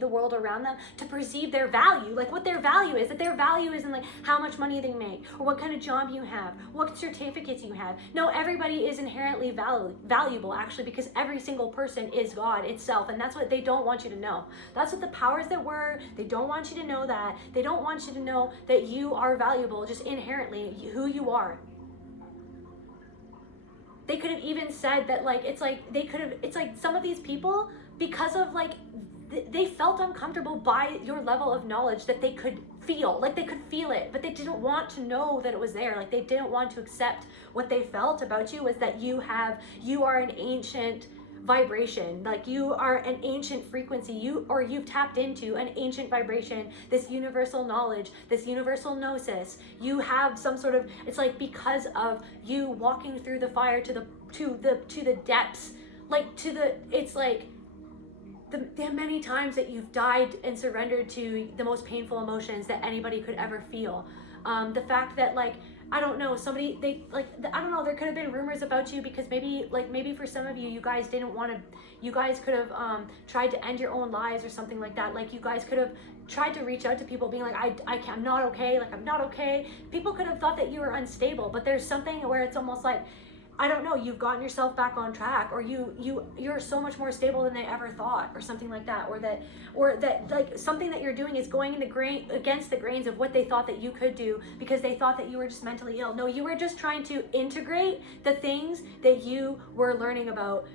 the world around them, to perceive their value, like what their value is, that their value isn't like how much money they make, or what kind of job you have, what certificates you have. No, everybody is inherently valuable, actually, because every single person is God itself, and that's what they don't want you to know. That's what the powers that were, they don't want you to know that. They don't want you to know that you are valuable, just inherently, who you are. They could have even said that, like, it's like some of these people, because of, like, they felt uncomfortable by your level of knowledge that they could feel, like they could feel it, but they didn't want to know that it was there. Like, they didn't want to accept what they felt about you was that you are an ancient vibration, like you are an ancient frequency, you've tapped into an ancient vibration, this universal knowledge, this universal gnosis. You have some sort of, it's like, because of you walking through the fire to the depths, like it's like the many times that you've died and surrendered to the most painful emotions that anybody could ever feel. The fact that, like, I don't know, I don't know, there could have been rumors about you because maybe for some of you, you guys could have tried to end your own lives or something like that. Like, you guys could have tried to reach out to people being like, I'm not okay, like, I'm not okay. People could have thought that you were unstable, but there's something where it's almost like, I don't know, you've gotten yourself back on track, or you're so much more stable than they ever thought, or something like that, or that like something that you're doing is going against the grains of what they thought that you could do, because they thought that you were just mentally ill. No, you were just trying to integrate the things that you were learning about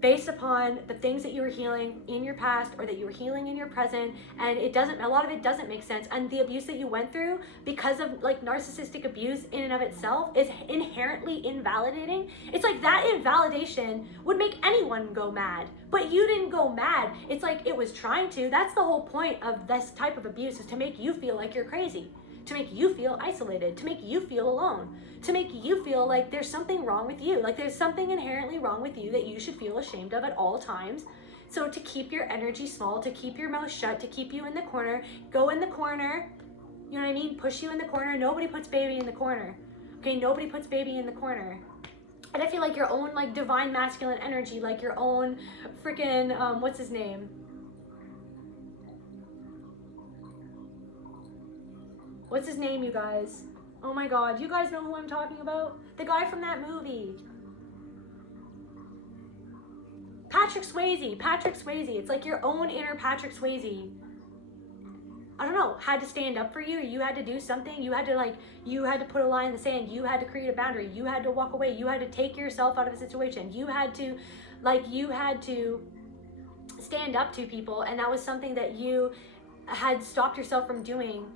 based upon the things that you were healing in your past, or that you were healing in your present, and a lot of it doesn't make sense. And the abuse that you went through, because of, like, narcissistic abuse in and of itself, is inherently invalidating. It's like that invalidation would make anyone go mad, but you didn't go mad. It's like it was trying to. That's the whole point of this type of abuse, is to make you feel like you're crazy, to make you feel isolated, to make you feel alone, to make you feel like there's something wrong with you, like there's something inherently wrong with you that you should feel ashamed of at all times. So to keep your energy small, to keep your mouth shut, to keep you in the corner, go in the corner, you know what I mean? Push you in the corner. Nobody puts baby in the corner. Okay, nobody puts baby in the corner. And I feel like your own, like, divine masculine energy, like your own freaking, what's his name? What's his name, you guys? Oh my God, you guys know who I'm talking about? The guy from that movie. Patrick Swayze. It's like your own inner Patrick Swayze. I don't know, had to stand up for you. You had to do something. You had to put a line in the sand. You had to create a boundary. You had to walk away. You had to take yourself out of a situation. You had to stand up to people. And that was something that you had stopped yourself from doing.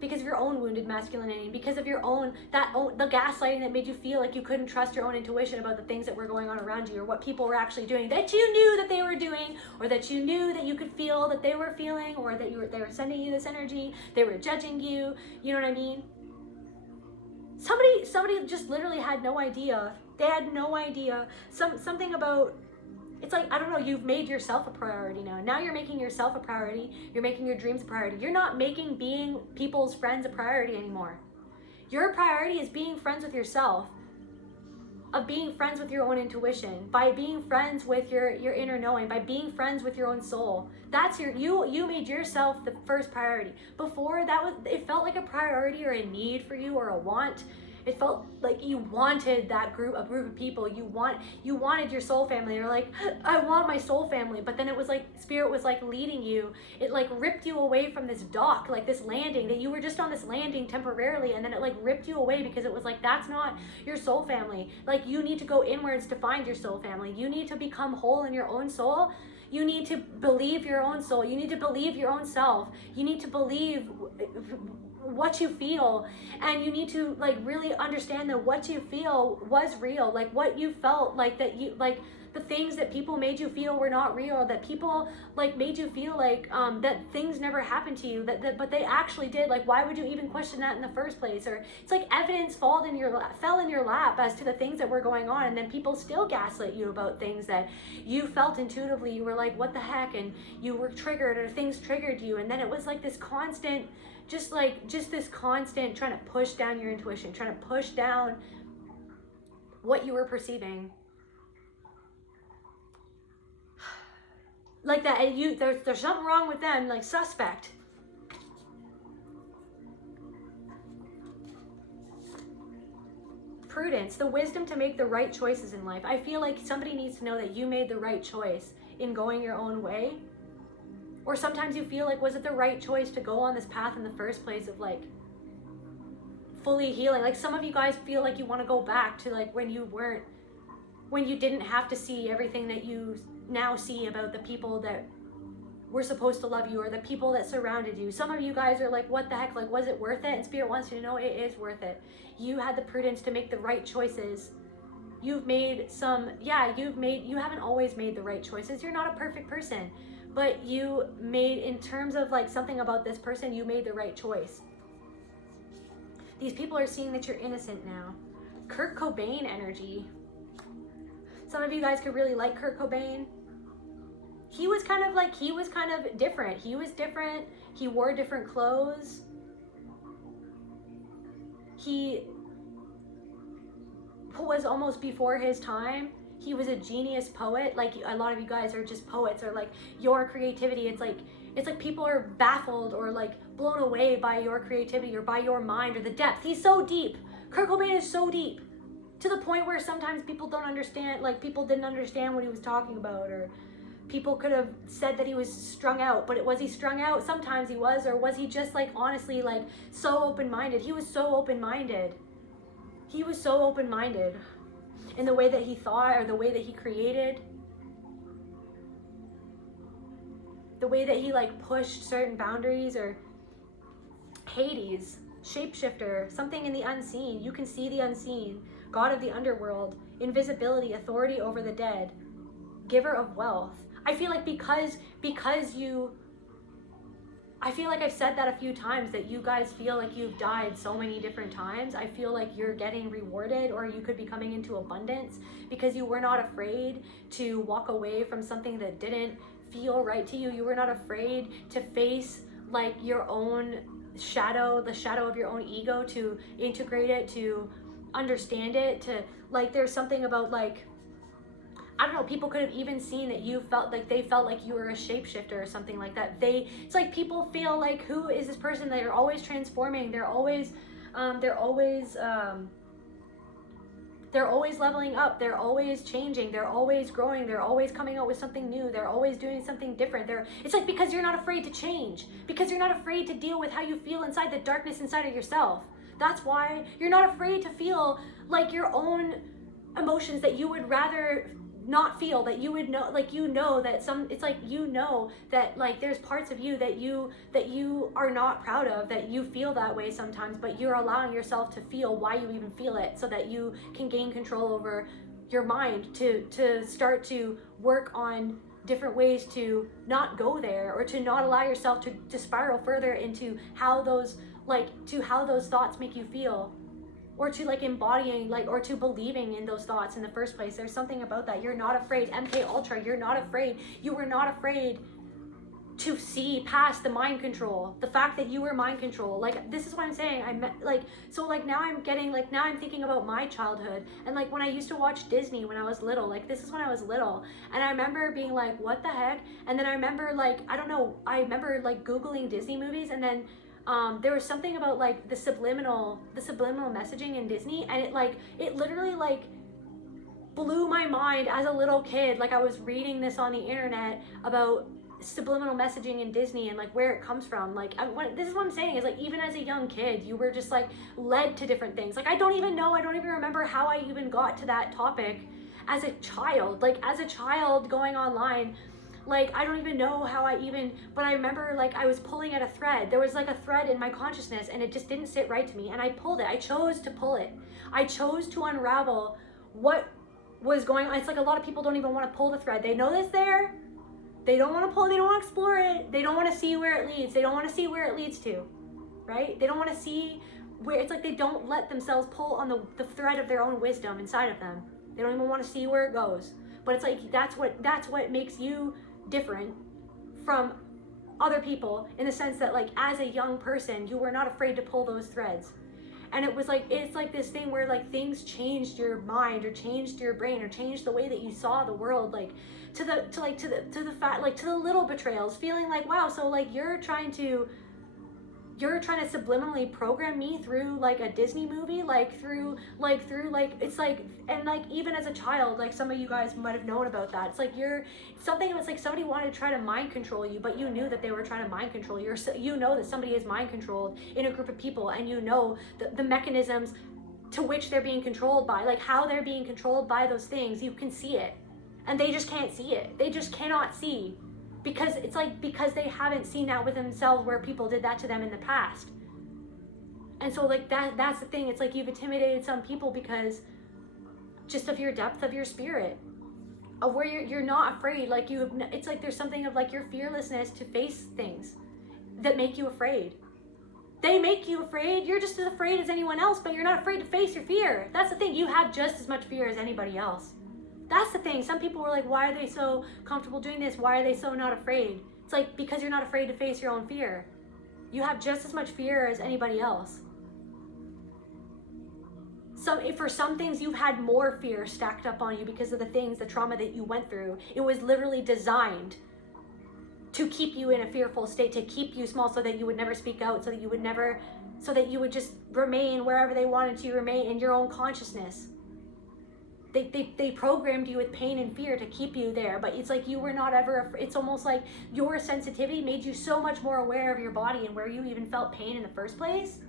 Because of your own wounded masculinity, because of your own, the gaslighting that made you feel like you couldn't trust your own intuition about the things that were going on around you, or what people were actually doing that you knew that they were doing, or that you knew that you could feel that they were feeling, or that they were sending you this energy, they were judging you, you know what I mean? Somebody just literally had no idea. They had no idea. Something about, it's like, I don't know, you've made yourself a priority now. Now you're making yourself a priority. You're making your dreams a priority. You're not making being people's friends a priority anymore. Your priority is being friends with yourself, of being friends with your own intuition, by being friends with your inner knowing, by being friends with your own soul. That's you made yourself the first priority. Before, it felt like a priority or a need for you, or a want. It felt like you wanted a group of people. You wanted your soul family. You're like, I want my soul family. But then it was like spirit was like leading you. It like ripped you away from this dock, like this landing, that you were just on this landing temporarily, and then it like ripped you away, because it was like, that's not your soul family. Like, you need to go inwards to find your soul family. You need to become whole in your own soul. You need to believe your own soul. You need to believe your own self. You need to believe what you feel, and you need to, like, really understand that what you feel was real. Like, what you felt, like, that you, like, the things that people made you feel were not real, that people like made you feel like that things never happened to you, but they actually did. Like, why would you even question that in the first place? Or it's like evidence fell in your lap as to the things that were going on, and then people still gaslit you about things that you felt intuitively. You were like, what the heck? And you were triggered, or things triggered you, and then it was like this constant, just this constant trying to push down your intuition, trying to push down what you were perceiving. Like that, and there's something wrong with them, like suspect. Prudence, the wisdom to make the right choices in life. I feel like somebody needs to know that you made the right choice in going your own way. Or sometimes you feel like, was it the right choice to go on this path in the first place of like fully healing? Like some of you guys feel like you want to go back to like when you didn't have to see everything that you now see about the people that were supposed to love you, or the people that surrounded you. Some of you guys are like, what the heck, like, was it worth it? And Spirit wants you to know it is worth it. You had the prudence to make the right choices. You've made some, you haven't always made the right choices. You're not a perfect person, but you made, in terms of like something about this person, you made the right choice. These people are seeing that you're innocent now. Kurt Cobain energy. Some of you guys could really like Kurt Cobain. He was kind of different. He was different. He wore different clothes. He was almost before his time. He was a genius poet. Like a lot of you guys are just poets, or like your creativity. It's like people are baffled or like blown away by your creativity or by your mind or the depth. He's so deep. Kurt Cobain is so deep to the point where sometimes people don't understand, like people didn't understand what he was talking about, or people could have said that he was strung out, but was he strung out? Sometimes he was, or was he just like honestly like so open-minded? He was so open-minded. He was so open-minded in the way that he thought, or the way that he created, the way that he like pushed certain boundaries. Or Hades, shapeshifter, something in the unseen. You can see the unseen. God of the underworld, invisibility, authority over the dead, giver of wealth. I feel like because you, I feel like I've said that a few times, that you guys feel like you've died so many different times. I feel like you're getting rewarded, or you could be coming into abundance because you were not afraid to walk away from something that didn't feel right to you. You were not afraid to face like your own shadow, the shadow of your own ego, to integrate it, to understand it, to like, there's something about like, I don't know, people could have even seen that you felt like, they felt like you were a shapeshifter or something like that. It's like people feel like, who is this person? That you're always transforming. They're always leveling up. They're always changing. They're always growing. They're always coming out with something new. They're always doing something different. It's like, because you're not afraid to change, because you're not afraid to deal with how you feel inside, the darkness inside of yourself. That's why you're not afraid to feel like your own emotions that you would rather not feel, that you would know, like, you know that it's like, you know that like there's parts of you that you are not proud of, that you feel that way sometimes, but you're allowing yourself to feel why you even feel it, so that you can gain control over your mind, to start to work on different ways to not go there, or to not allow yourself to spiral further into how those thoughts make you feel, or to like embodying, like, or to believing in those thoughts in the first place. There's something about that. You're not afraid. MK Ultra, you're not afraid. You were not afraid to see past the mind control, the fact that you were mind control. Like, this is what I'm saying. Now I'm thinking about my childhood, and like when I used to watch Disney when I was little, like this is when I was little, and I remember being like, what the heck? And then I remember like, I remember like Googling Disney movies, and then there was something about like the subliminal messaging in Disney, and it literally like blew my mind as a little kid. Like, I was reading this on the internet about subliminal messaging in Disney and like where it comes from. Like, this is what I'm saying, is like, even as a young kid, you were just like led to different things. Like, I don't even remember how I even got to that topic as a child. Like, as a child going online, like, I don't even know how but I remember like I was pulling at a thread. There was like a thread in my consciousness, and it just didn't sit right to me, and I pulled it. I chose to pull it. I chose to unravel what was going on. It's like a lot of people don't even want to pull the thread. They know it's there. They don't want to pull, they don't want to explore it. They don't want to see where it leads. They don't want to see where it leads to, right? They don't want to see where, it's like they don't let themselves pull on the thread of their own wisdom inside of them. They don't even want to see where it goes. But it's like, that's what makes you different from other people, in the sense that, like, as a young person, you were not afraid to pull those threads. And it was like, it's like this thing where, like, things changed your mind, or changed your brain, or changed the way that you saw the world, like, to the little betrayals, feeling like, wow, so, like, you're trying to subliminally program me through, like, a Disney movie, through it's like, and, like, even as a child, like, some of you guys might have known about that. It's like it's like somebody wanted to try to mind control you, but you knew that they were trying to mind control you. You know that somebody is mind controlled in a group of people, and you know the mechanisms to which they're being controlled by, like, how they're being controlled by those things. You can see it, and they just can't see it. They just cannot see. Because it's like, because they haven't seen that within themselves, where people did that to them in the past. And so, like, that's the thing. It's like you've intimidated some people because just of your depth of your spirit, of where you're not afraid. Like, it's like there's something of, like, your fearlessness to face things that make you afraid. They make you afraid. You're just as afraid as anyone else, but you're not afraid to face your fear. That's the thing. You have just as much fear as anybody else. That's the thing. Some people were like, why are they so comfortable doing this? Why are they so not afraid? It's like, because you're not afraid to face your own fear. You have just as much fear as anybody else. For some things, you've had more fear stacked up on you because of the trauma that you went through. It was literally designed to keep you in a fearful state, to keep you small, so that you would never speak out, so that you would just remain wherever they wanted to remain, in your own consciousness. They programmed you with pain and fear to keep you there, but it's like you were not ever, it's almost like your sensitivity made you so much more aware of your body and where you even felt pain in the first place.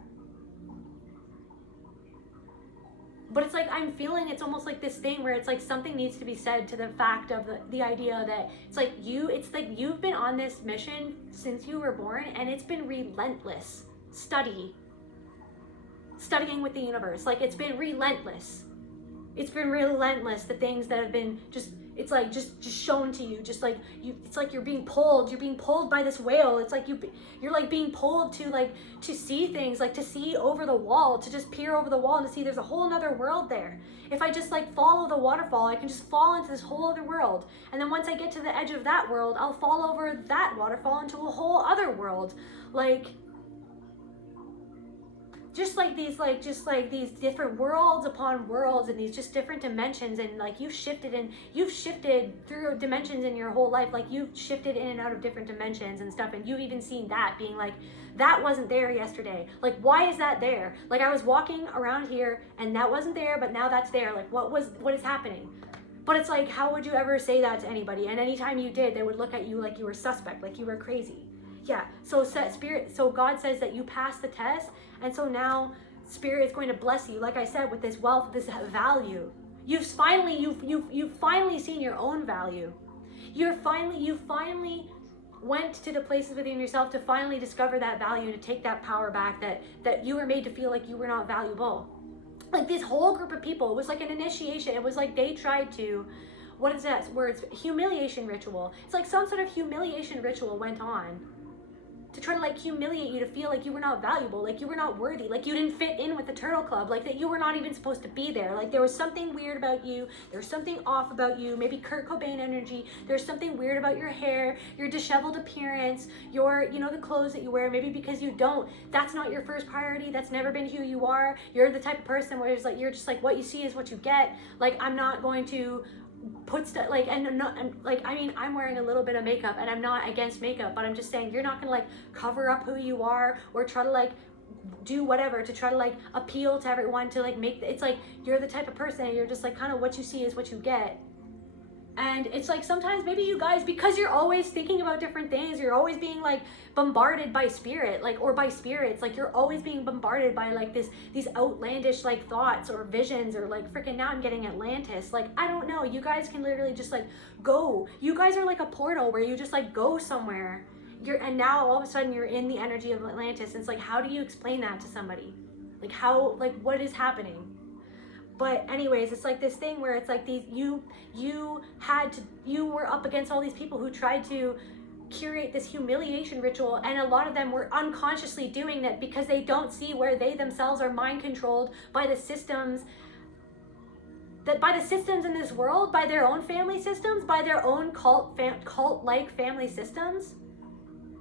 But it's like, I'm feeling it's almost like this thing where it's like something needs to be said to the fact of the idea that it's like you've been on this mission since you were born, and it's been relentless studying with the universe. Like, it's been relentless. It's been relentless, the things that have been just shown to you, just like you, it's like you're being pulled by this whale. It's like you're like being pulled to see things, like to see over the wall, to just peer over the wall and to see there's a whole nother world there. If I just, like, follow the waterfall, I can just fall into this whole other world. And then once I get to the edge of that world, I'll fall over that waterfall into a whole other world. Like, just like these different worlds upon worlds, and these just different dimensions, and like you've shifted through dimensions in your whole life. Like, you've shifted in and out of different dimensions and stuff, and you've even seen that being like, that wasn't there yesterday. Like, why is that there? Like, I was walking around here and that wasn't there, but now that's there. Like, what is happening? But it's like, how would you ever say that to anybody? And anytime you did, they would look at you like you were suspect, like you were crazy. Yeah, so God says that you passed the test, and so now Spirit is going to bless you, like I said, with this wealth, this value. You've finally seen your own value. You finally went to the places within yourself to finally discover that value, to take that power back that you were made to feel like you were not valuable. Like, this whole group of people, it was like an initiation. It was like they tried to, what is that word? Humiliation ritual. It's like some sort of humiliation ritual went on to try to, like, humiliate you, to feel like you were not valuable, like you were not worthy, like you didn't fit in with the Turtle Club, like that you were not even supposed to be there. Like, there was something weird about you, there's something off about you, maybe Kurt Cobain energy, there's something weird about your hair, your disheveled appearance, the clothes that you wear, maybe because that's not your first priority, that's never been who you are. You're the type of person where it's like, you're just like, what you see is what you get. Like, I'm not going to put stuff, like, I'm wearing a little bit of makeup, and I'm not against makeup, but I'm just saying, you're not gonna, like, cover up who you are or try to, like, do whatever to try to, like, appeal to everyone, to, like, it's like, you're the type of person, and you're just like, kind of, what you see is what you get. And it's like, sometimes maybe you guys, because you're always thinking about different things, you're always being, like, bombarded by spirit, like, or by spirits, like, you're always being bombarded by, like, these outlandish, like, thoughts or visions, or, like, freaking, now I'm getting Atlantis. Like, I don't know, you guys can literally just, like, go. You guys are like a portal where you just, like, go somewhere. And now all of a sudden you're in the energy of Atlantis. And it's like, how do you explain that to somebody? Like, what is happening? But anyways, it's like this thing where it's like you were up against all these people who tried to curate this humiliation ritual, and a lot of them were unconsciously doing it because they don't see where they themselves are mind controlled by the systems in this world, by their own family systems, by their own cult-like family systems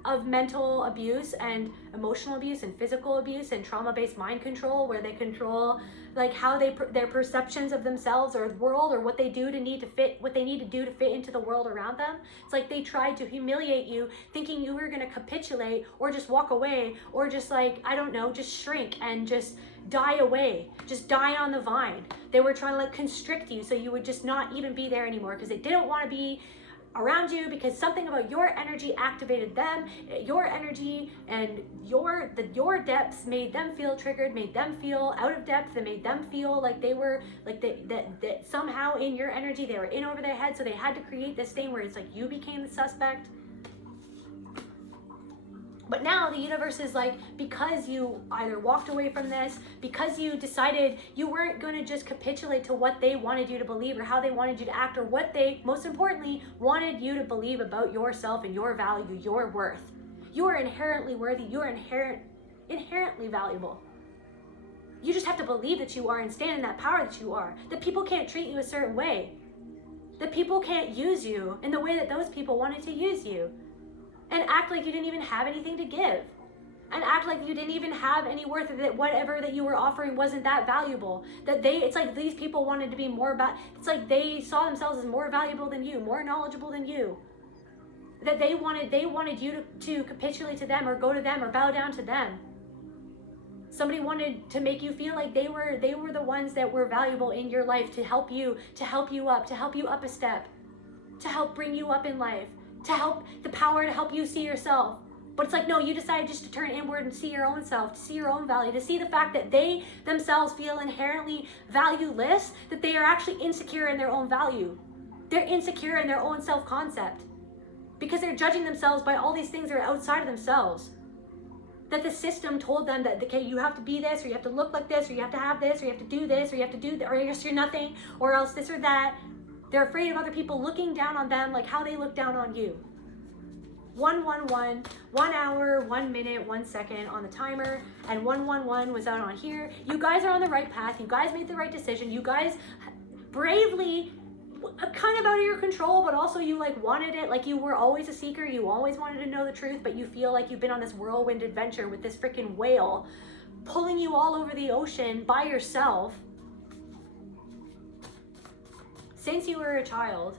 of mental abuse and emotional abuse and physical abuse and trauma-based mind control, where they control like how their perceptions of themselves or the world, or what they need to do to fit into the world around them. It's like they tried to humiliate you, thinking you were going to capitulate or just walk away, or just like, I don't know, just shrink and just die away, just die on the vine. They were trying to like constrict you so you would just not even be there anymore, because they didn't want to be around you, because something about your energy activated them. Your energy and your depths made them feel triggered, made them feel out of depth, that made them feel like they were like that somehow in your energy they were in over their head. So they had to create this thing where it's like you became the suspect. But now the universe is like, because you either walked away from this, because you decided you weren't going to just capitulate to what they wanted you to believe or how they wanted you to act, or what they, most importantly, wanted you to believe about yourself and your value, your worth. You are inherently worthy. You are inherently valuable. You just have to believe that you are and stand in that power that you are. That people can't treat you a certain way. That people can't use you in the way that those people wanted to use you. And act like you didn't even have anything to give. And act like you didn't even have any worth, that whatever that you were offering wasn't that valuable. It's like these people wanted to be more about, it's like they saw themselves as more valuable than you, more knowledgeable than you. That they wanted you to capitulate to them, or go to them, or bow down to them. Somebody wanted to make you feel like they were the ones that were valuable in your life, to help you up a step, to help bring you up in life, to help the power to help you see yourself. But it's like, no, you decided just to turn inward and see your own self, to see your own value, to see the fact that they themselves feel inherently valueless, that they are actually insecure in their own value. They're insecure in their own self-concept because they're judging themselves by all these things that are outside of themselves. That the system told them that, okay, you have to be this, or you have to look like this, or you have to have this, or you have to do this, or you have to do that, or else you're nothing, or else this or that. They're afraid of other people looking down on them like how they look down on you. 111, 1 hour, 1 minute, 1 second on the timer, and 111 was out on here. You guys are on the right path. You guys made the right decision. You guys bravely, kind of out of your control, but also you like wanted it. Like you were always a seeker. You always wanted to know the truth, but you feel like you've been on this whirlwind adventure with this freaking whale pulling you all over the ocean by yourself. Since you were a child,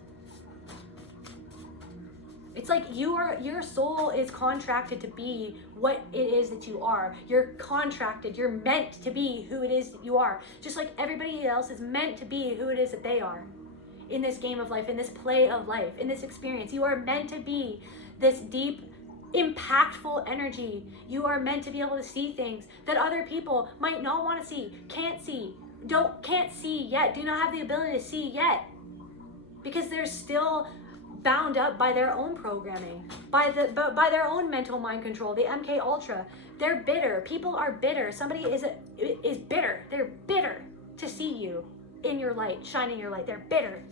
it's like your soul is contracted to be what it is that you are. You're contracted, you're meant to be who it is that you are. Just like everybody else is meant to be who it is that they are. In this game of life, in this play of life, in this experience, you are meant to be this deep, impactful energy. You are meant to be able to see things that other people might not want to see, can't see yet, do not have the ability to see yet. Because they're still bound up by their own programming, by their own mental mind control, the MK Ultra. They're bitter. People are bitter. Somebody is bitter. They're bitter to see you in your light, shining your light. They're bitter.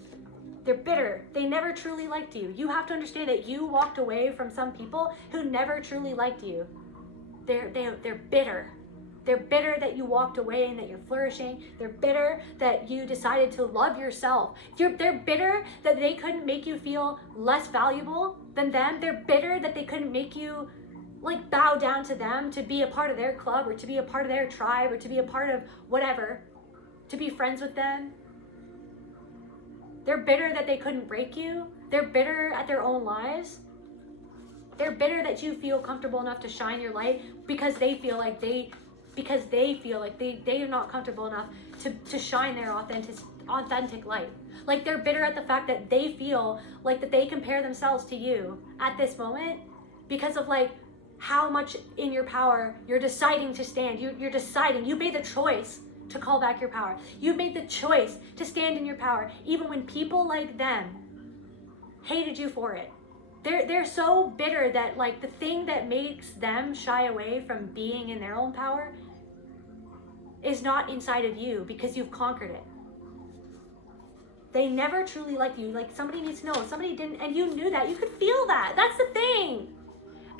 They're bitter. They never truly liked you. You have to understand that you walked away from some people who never truly liked you. They're bitter. They're bitter that you walked away and that you're flourishing. They're bitter that you decided to love yourself. They're bitter that they couldn't make you feel less valuable than them. They're bitter that they couldn't make you like bow down to them, to be a part of their club, or to be a part of their tribe, or to be a part of whatever, to be friends with them. They're bitter that they couldn't break you. They're bitter at their own lives. They're bitter that you feel comfortable enough to shine your light because they feel like they are not comfortable enough to shine their authentic light. Like they're bitter at the fact that they feel like that they compare themselves to you at this moment because of like how much in your power you're deciding to stand. You're deciding, you made the choice to call back your power. You made the choice to stand in your power, even when people like them hated you for it. They're so bitter that like the thing that makes them shy away from being in their own power is not inside of you because you've conquered it. They never truly liked you. Like, somebody needs to know. Somebody didn't, and you knew that. You could feel that. That's the thing.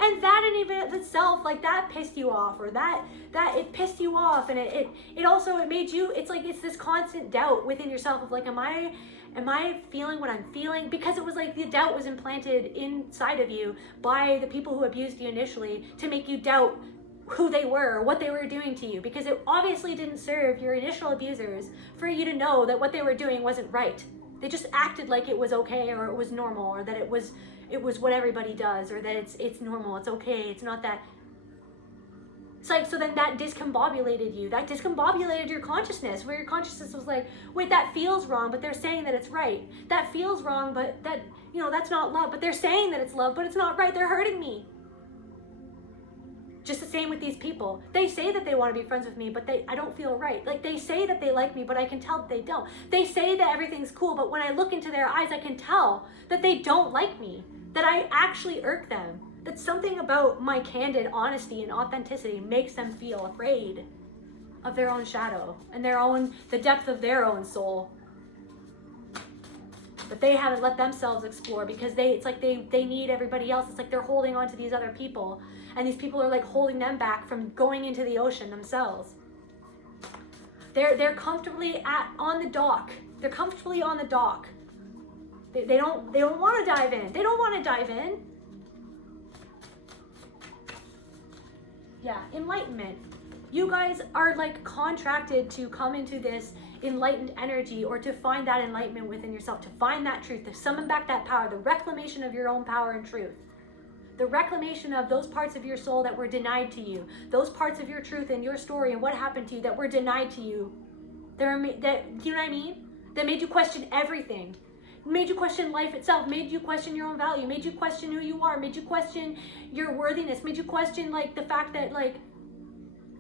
And that in and of itself, like, that pissed you off, or that it pissed you off, and it also, it made you, it's like, it's this constant doubt within yourself of like, am I feeling what I'm feeling? Because it was like the doubt was implanted inside of you by the people who abused you initially to make you doubt who they were, or what they were doing to you, because it obviously didn't serve your initial abusers for you to know that what they were doing wasn't right. They just acted like it was okay, or it was normal, or that it was what everybody does, or that it's normal, it's okay, it's not that. It's like, so then that discombobulated you. That discombobulated your consciousness, where your consciousness was like, wait, that feels wrong, but they're saying that it's right. That feels wrong, but that, that's not love, but they're saying that it's love, but it's not right. They're hurting me. Just the same with these people. They say that they want to be friends with me, but I don't feel right. Like, they say that they like me, but I can tell that they don't. They say that everything's cool, but when I look into their eyes, I can tell that they don't like me, that I actually irk them, that something about my candid honesty and authenticity makes them feel afraid of their own shadow and the depth of their own soul. But they haven't let themselves explore, because it's like they need everybody else. It's like they're holding on to these other people, and these people are like holding them back from going into the ocean themselves. They're comfortably on the dock. They're comfortably on the dock. They don't want to dive in. They don't want to dive in. Yeah, enlightenment. You guys are like contracted to come into this enlightened energy, or to find that enlightenment within yourself, to find that truth, to summon back that power, the reclamation of your own power and truth. The reclamation of those parts of your soul that were denied to you, those parts of your truth and your story and what happened to you that were denied to you. Do you know what I mean? That made you question everything. Made you question life itself, made you question your own value, made you question who you are, made you question your worthiness, made you question like the fact that like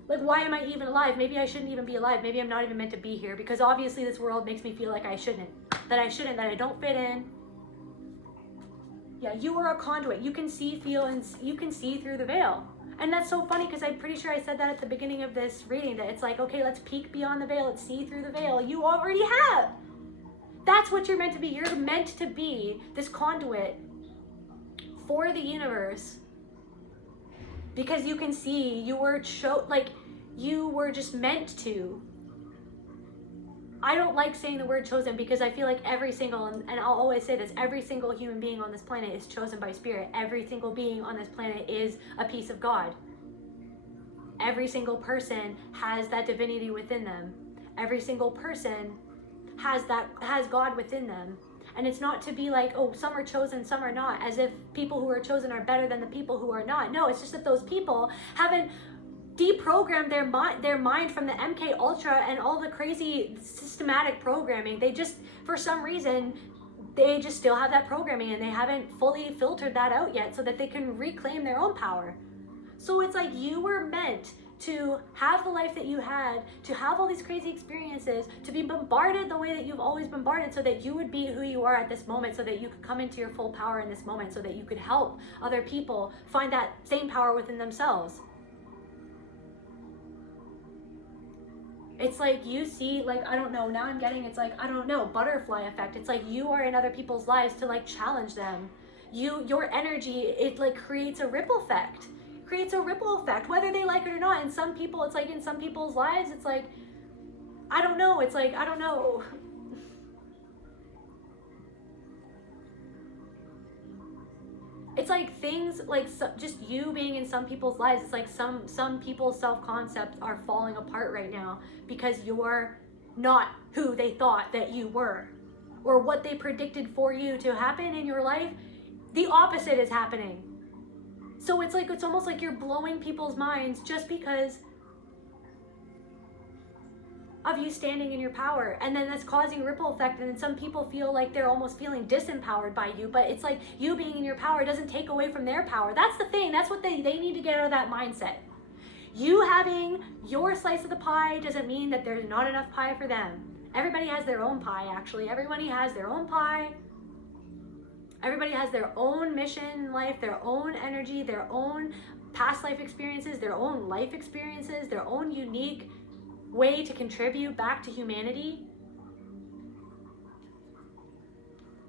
why am I even alive? Maybe I shouldn't even be alive. Maybe I'm not even meant to be here, because obviously this world makes me feel like I shouldn't, that I don't fit in. Yeah, you are a conduit. You can see, feel, and you can see through the veil. And that's so funny, because I'm pretty sure I said that at the beginning of this reading, that it's like, okay, let's peek beyond the veil, let's see through the veil. You already have. That's what you're meant to be. You're meant to be this conduit for the universe, because you can see you were you were just meant to. I don't like saying the word chosen, because I feel like every single, and I'll always say this, every single human being on this planet is chosen by spirit. Every single being on this planet is a piece of God. Every single person has that divinity within them. Every single person has God within them. And it's not to be like, oh, some are chosen, some are not, as if people who are chosen are better than the people who are not. No, it's just that those people haven't deprogrammed their mind from the MK Ultra and all the crazy systematic programming. They just, for some reason, they just still have that programming, and they haven't fully filtered that out yet, so that they can reclaim their own power. So it's like you were meant to have the life that you had, to have all these crazy experiences, to be bombarded the way that you've always bombarded, so that you would be who you are at this moment, so that you could come into your full power in this moment, so that you could help other people find that same power within themselves. It's like you see, like, I don't know, now I'm getting, it's like, I don't know, butterfly effect. It's like you are in other people's lives to like challenge them. Your energy, it like creates a ripple effect. Whether they like it or not. And some people, it's like in some people's lives, it's like, I don't know, it's like, I don't know. It's like things like just you being in some people's lives. It's like some people's self-concepts are falling apart right now, because you're not who they thought that you were, or what they predicted for you to happen in your life. The opposite is happening. So it's like, it's almost like you're blowing people's minds just because of you standing in your power, and then that's causing a ripple effect, and then some people feel like they're almost feeling disempowered by you, but it's like you being in your power doesn't take away from their power. That's the thing. That's what they need to get out of that mindset. You having your slice of the pie doesn't mean that there's not enough pie for them. Everybody has their own pie, actually. Everybody has their own pie. Everybody has their own mission in life, their own energy, their own past life experiences, their own life experiences, their own unique way to contribute back to humanity.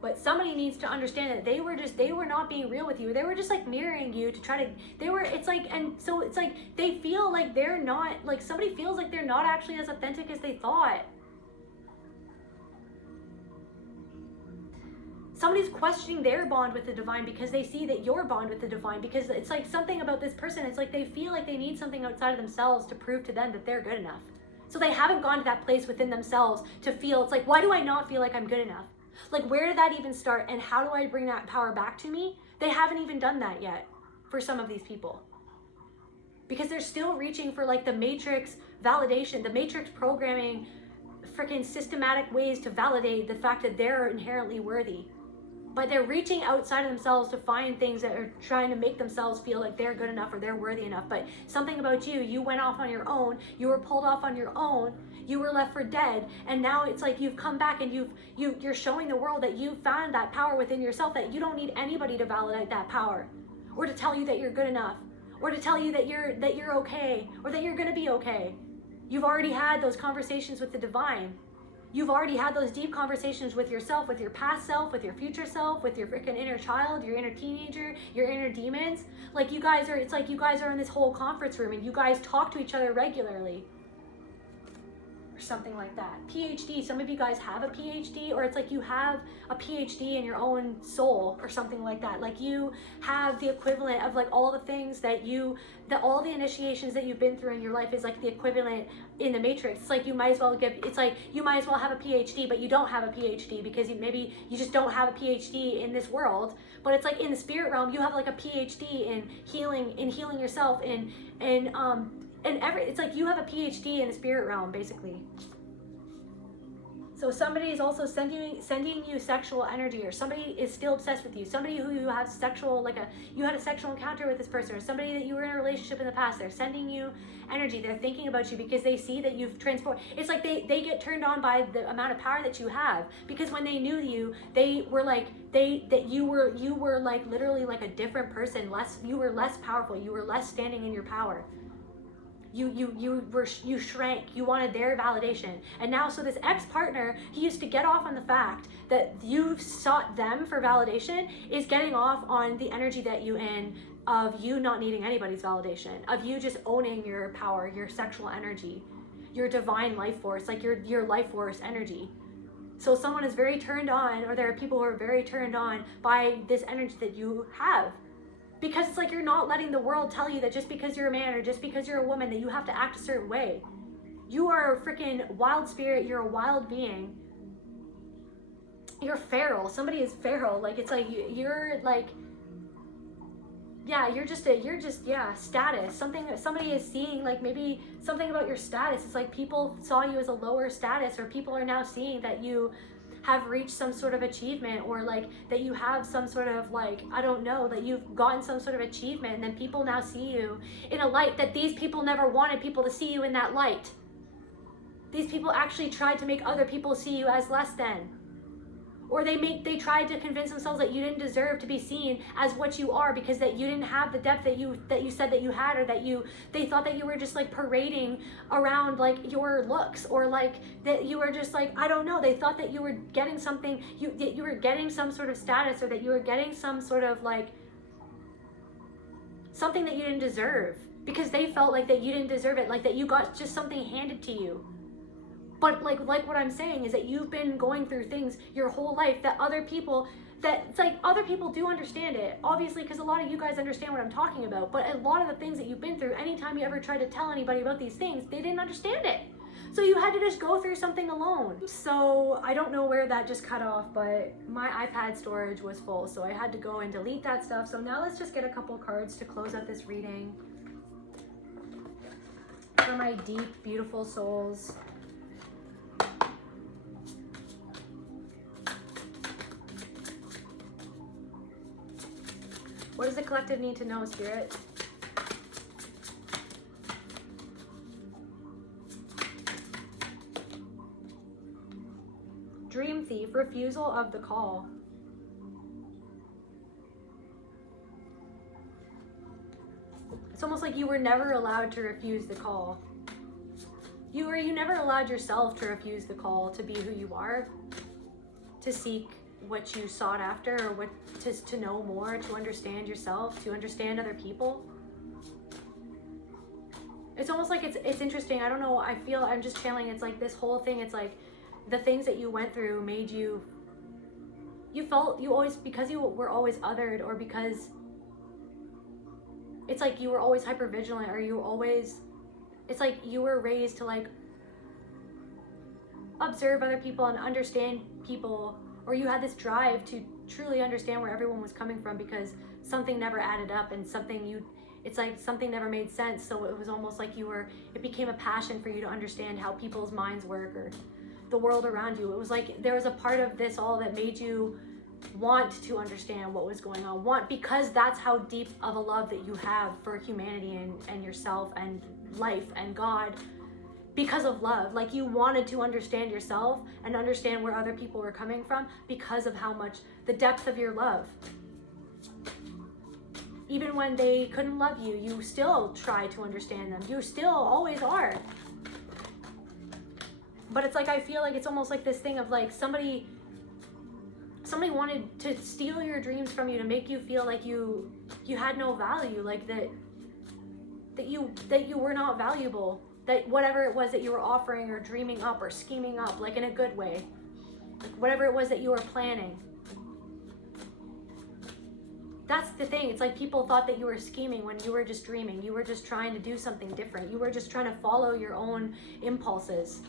But somebody needs to understand that they were not being real with you. They were just like mirroring you to try to, it's like, and so it's like, they feel like they're not, like somebody feels like they're not actually as authentic as they thought. Somebody's questioning their bond with the divine because they see that your bond with the divine, because it's like something about this person, it's like they feel like they need something outside of themselves to prove to them that they're good enough. So they haven't gone to that place within themselves to feel, it's like, why do I not feel like I'm good enough? Like, where did that even start, and how do I bring that power back to me? They haven't even done that yet for some of these people, because they're still reaching for like the matrix validation, the matrix programming, freaking systematic ways to validate the fact that they're inherently worthy. But they're reaching outside of themselves to find things that are trying to make themselves feel like they're good enough or they're worthy enough. But something about you went off on your own, you were pulled off on your own, you were left for dead, and now it's like you've come back and you're showing the world that you found that power within yourself, that you don't need anybody to validate that power, or to tell you that you're good enough, or to tell you that you're okay, or that you're gonna be okay. You've already had those conversations with the divine. You've already had those deep conversations with yourself, with your past self, with your future self, with your freaking inner child, your inner teenager, your inner demons. Like, you guys are, it's like you guys are in this whole conference room and you guys talk to each other regularly. Or something like that. PhD, some of you guys have a PhD, or it's like you have a PhD in your own soul or something like that. Like, you have the equivalent of like all the things that all the initiations that you've been through in your life is like the equivalent in the matrix. It's like you might as well have a PhD, but you don't have a PhD because maybe you just don't have a PhD in this world. But it's like in the spirit realm, you have like a PhD in healing yourself, it's like you have a PhD in the spirit realm, basically. So somebody is also sending you sexual energy, or somebody is still obsessed with you. Somebody who you have you had a sexual encounter with this person, or somebody that you were in a relationship in the past. They're sending you energy. They're thinking about you because they see that you've transformed. It's like they get turned on by the amount of power that you have, because when they knew you, they were like you were like literally like a different person. You were less powerful. You were less standing in your power. You shrank. You wanted their validation. And now, so this ex-partner, he used to get off on the fact that you sought them for validation, is getting off on the energy that you in of you not needing anybody's validation, of you just owning your power, your sexual energy, your divine life force, like your life force energy. So someone is very turned on, or there are people who are very turned on by this energy that you have. Because it's like you're not letting the world tell you that just because you're a man or just because you're a woman that you have to act a certain way. You are a freaking wild spirit. You're a wild being. You're feral. Somebody is feral. Like, it's like you're like, yeah, you're just status. Somebody is seeing, like, maybe something about your status. It's like people saw you as a lower status, or people are now seeing that you have reached some sort of achievement, or like that you have some sort of, like, I don't know, that you've gotten some sort of achievement, and then people now see you in a light that these people never wanted people to see you in that light. These people actually tried to make other people see you as less than. Or they tried to convince themselves that you didn't deserve to be seen as what you are, because that you didn't have the depth that you said that you had, or that they thought that you were just like parading around like your looks, or like that you were just like, I don't know, they thought that you were getting something, that you were getting some sort of status, or that you were getting some sort of like something that you didn't deserve, because they felt like that you didn't deserve it, like that you got just something handed to you. But like what I'm saying is that you've been going through things your whole life that other people do understand it, obviously, because a lot of you guys understand what I'm talking about. But a lot of the things that you've been through, anytime you ever tried to tell anybody about these things, they didn't understand it. So you had to just go through something alone. So I don't know where that just cut off, but my iPad storage was full, so I had to go and delete that stuff. So now let's just get a couple cards to close out this reading for my deep, beautiful souls. What does the collective need to know, Spirit? Dream Thief, refusal of the call. It's almost like you were never allowed to refuse the call. You never allowed yourself to refuse the call to be who you are, to seek what you sought after, or what to know more, to understand yourself, to understand other people. It's almost like it's interesting. I don't know. I feel I'm just channeling. It's like this whole thing. It's like the things that you went through made you felt you always, because you were always othered, or because it's like you were always hyper vigilant, or you always, it's like you were raised to like observe other people and understand people, or you had this drive to truly understand where everyone was coming from, because something never added up, and it's like something never made sense. So it was almost like it became a passion for you to understand how people's minds work, or the world around you. It was like there was a part of this all that made you want to understand what was going on, because that's how deep of a love that you have for humanity and yourself and life and God. Because of love, like you wanted to understand yourself and understand where other people were coming from, because of how much, the depth of your love. Even when they couldn't love you, you still try to understand them. You still always are. But it's like, I feel like it's almost like this thing of like somebody wanted to steal your dreams from you, to make you feel like you had no value, like that you were not valuable, that whatever it was that you were offering or dreaming up or scheming up, like in a good way, like whatever it was that you were planning. That's the thing. It's like people thought that you were scheming when you were just dreaming. You were just trying to do something different. You were just trying to follow your own impulses.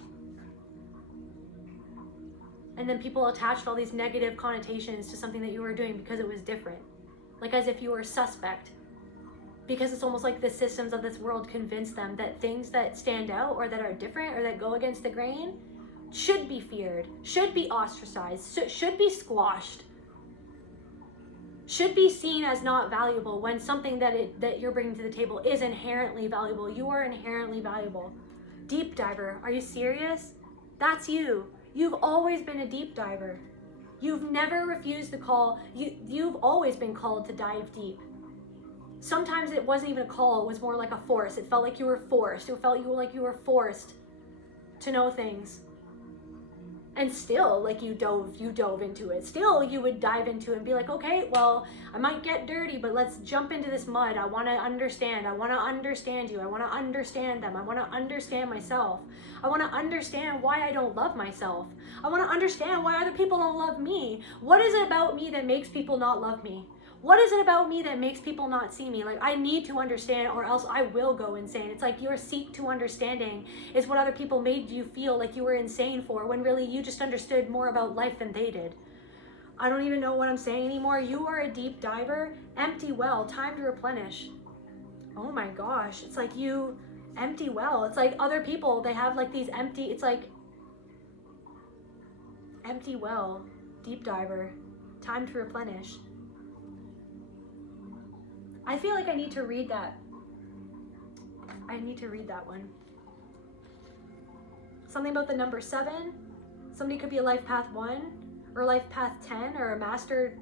And then people attached all these negative connotations to something that you were doing because it was different. Like as if you were suspect. Because it's almost like the systems of this world convince them that things that stand out or that are different or that go against the grain should be feared, should be ostracized, should be squashed, should be seen as not valuable, when something that you're bringing to the table is inherently valuable. You are inherently valuable. Deep diver, are you serious? That's you. You've always been a deep diver. You've never refused the call. You've always been called to dive deep. Sometimes it wasn't even a call, it was more like a force. It felt like you were forced. It felt like you were forced to know things. And still, like you dove into it. Still, you would dive into it and be like, okay, well, I might get dirty, but let's jump into this mud. I want to understand. I want to understand you. I want to understand them. I want to understand myself. I want to understand why I don't love myself. I want to understand why other people don't love me. What is it about me that makes people not love me? What is it about me that makes people not see me? Like, I need to understand, or else I will go insane. It's like your seek to understanding is what other people made you feel like you were insane for, when really you just understood more about life than they did. I don't even know what I'm saying anymore. You are a deep diver, empty well, time to replenish. Oh my gosh, it's like you empty well. It's like other people, they have like these empty, it's like empty well, deep diver, time to replenish. I feel like I need to read that. I need to read that one. Something about the number 7. Somebody could be a life path 1 or life path 10 or a master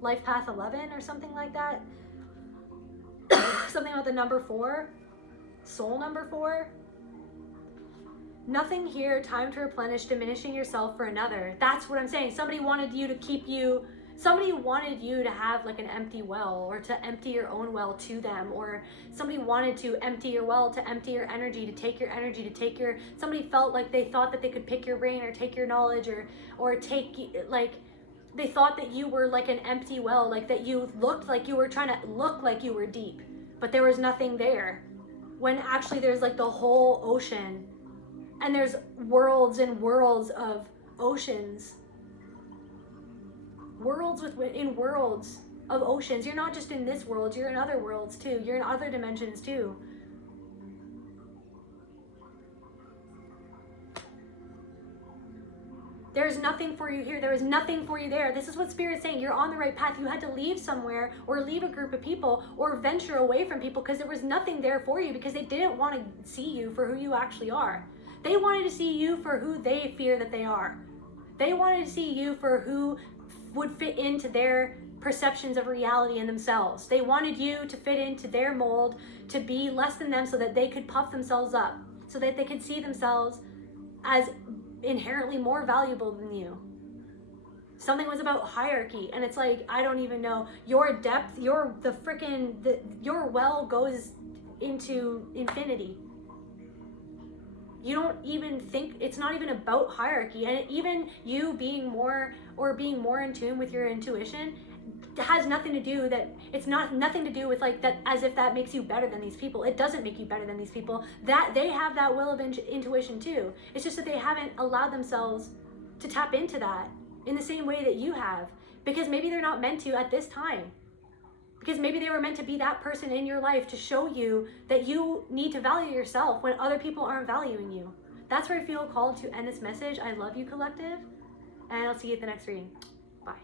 life path 11 or something like that. Something about the number 4. Soul number 4. Nothing here, time to replenish, diminishing yourself for another. That's what I'm saying. Somebody wanted you to have like an empty well, or to empty your own well to them, or somebody wanted to empty your well, to empty your energy, to take your energy, to take your, somebody felt like they thought that they could pick your brain or take your knowledge or take, like, they thought that you were like an empty well, like that you looked like you were trying to look like you were deep, but there was nothing there, when actually there's like the whole ocean, and there's worlds and worlds of oceans. Worlds within worlds of oceans. You're not just in this world, you're in other worlds too. You're in other dimensions too. There's nothing for you here. There is nothing for you there. This is what Spirit's saying. You're on the right path. You had to leave somewhere, or leave a group of people, or venture away from people, because there was nothing there for you, because they didn't want to see you for who you actually are. They wanted to see you for who they fear that they are. They wanted to see you for who would fit into their perceptions of reality and themselves. They wanted you to fit into their mold, to be less than them, so that they could puff themselves up, so that they could see themselves as inherently more valuable than you. Something was about hierarchy, and it's like, I don't even know. Your depth, your well goes into infinity. You don't even think, it's not even about hierarchy. And even you being more in tune with your intuition has nothing to do nothing to do with like that, as if that makes you better than these people. It doesn't make you better than these people. That they have that will of intuition too. It's just that they haven't allowed themselves to tap into that in the same way that you have, because maybe they're not meant to at this time, because maybe they were meant to be that person in your life to show you that you need to value yourself when other people aren't valuing you. That's where I feel called to end this message. I love you, collective, and I'll see you at the next reading. Bye.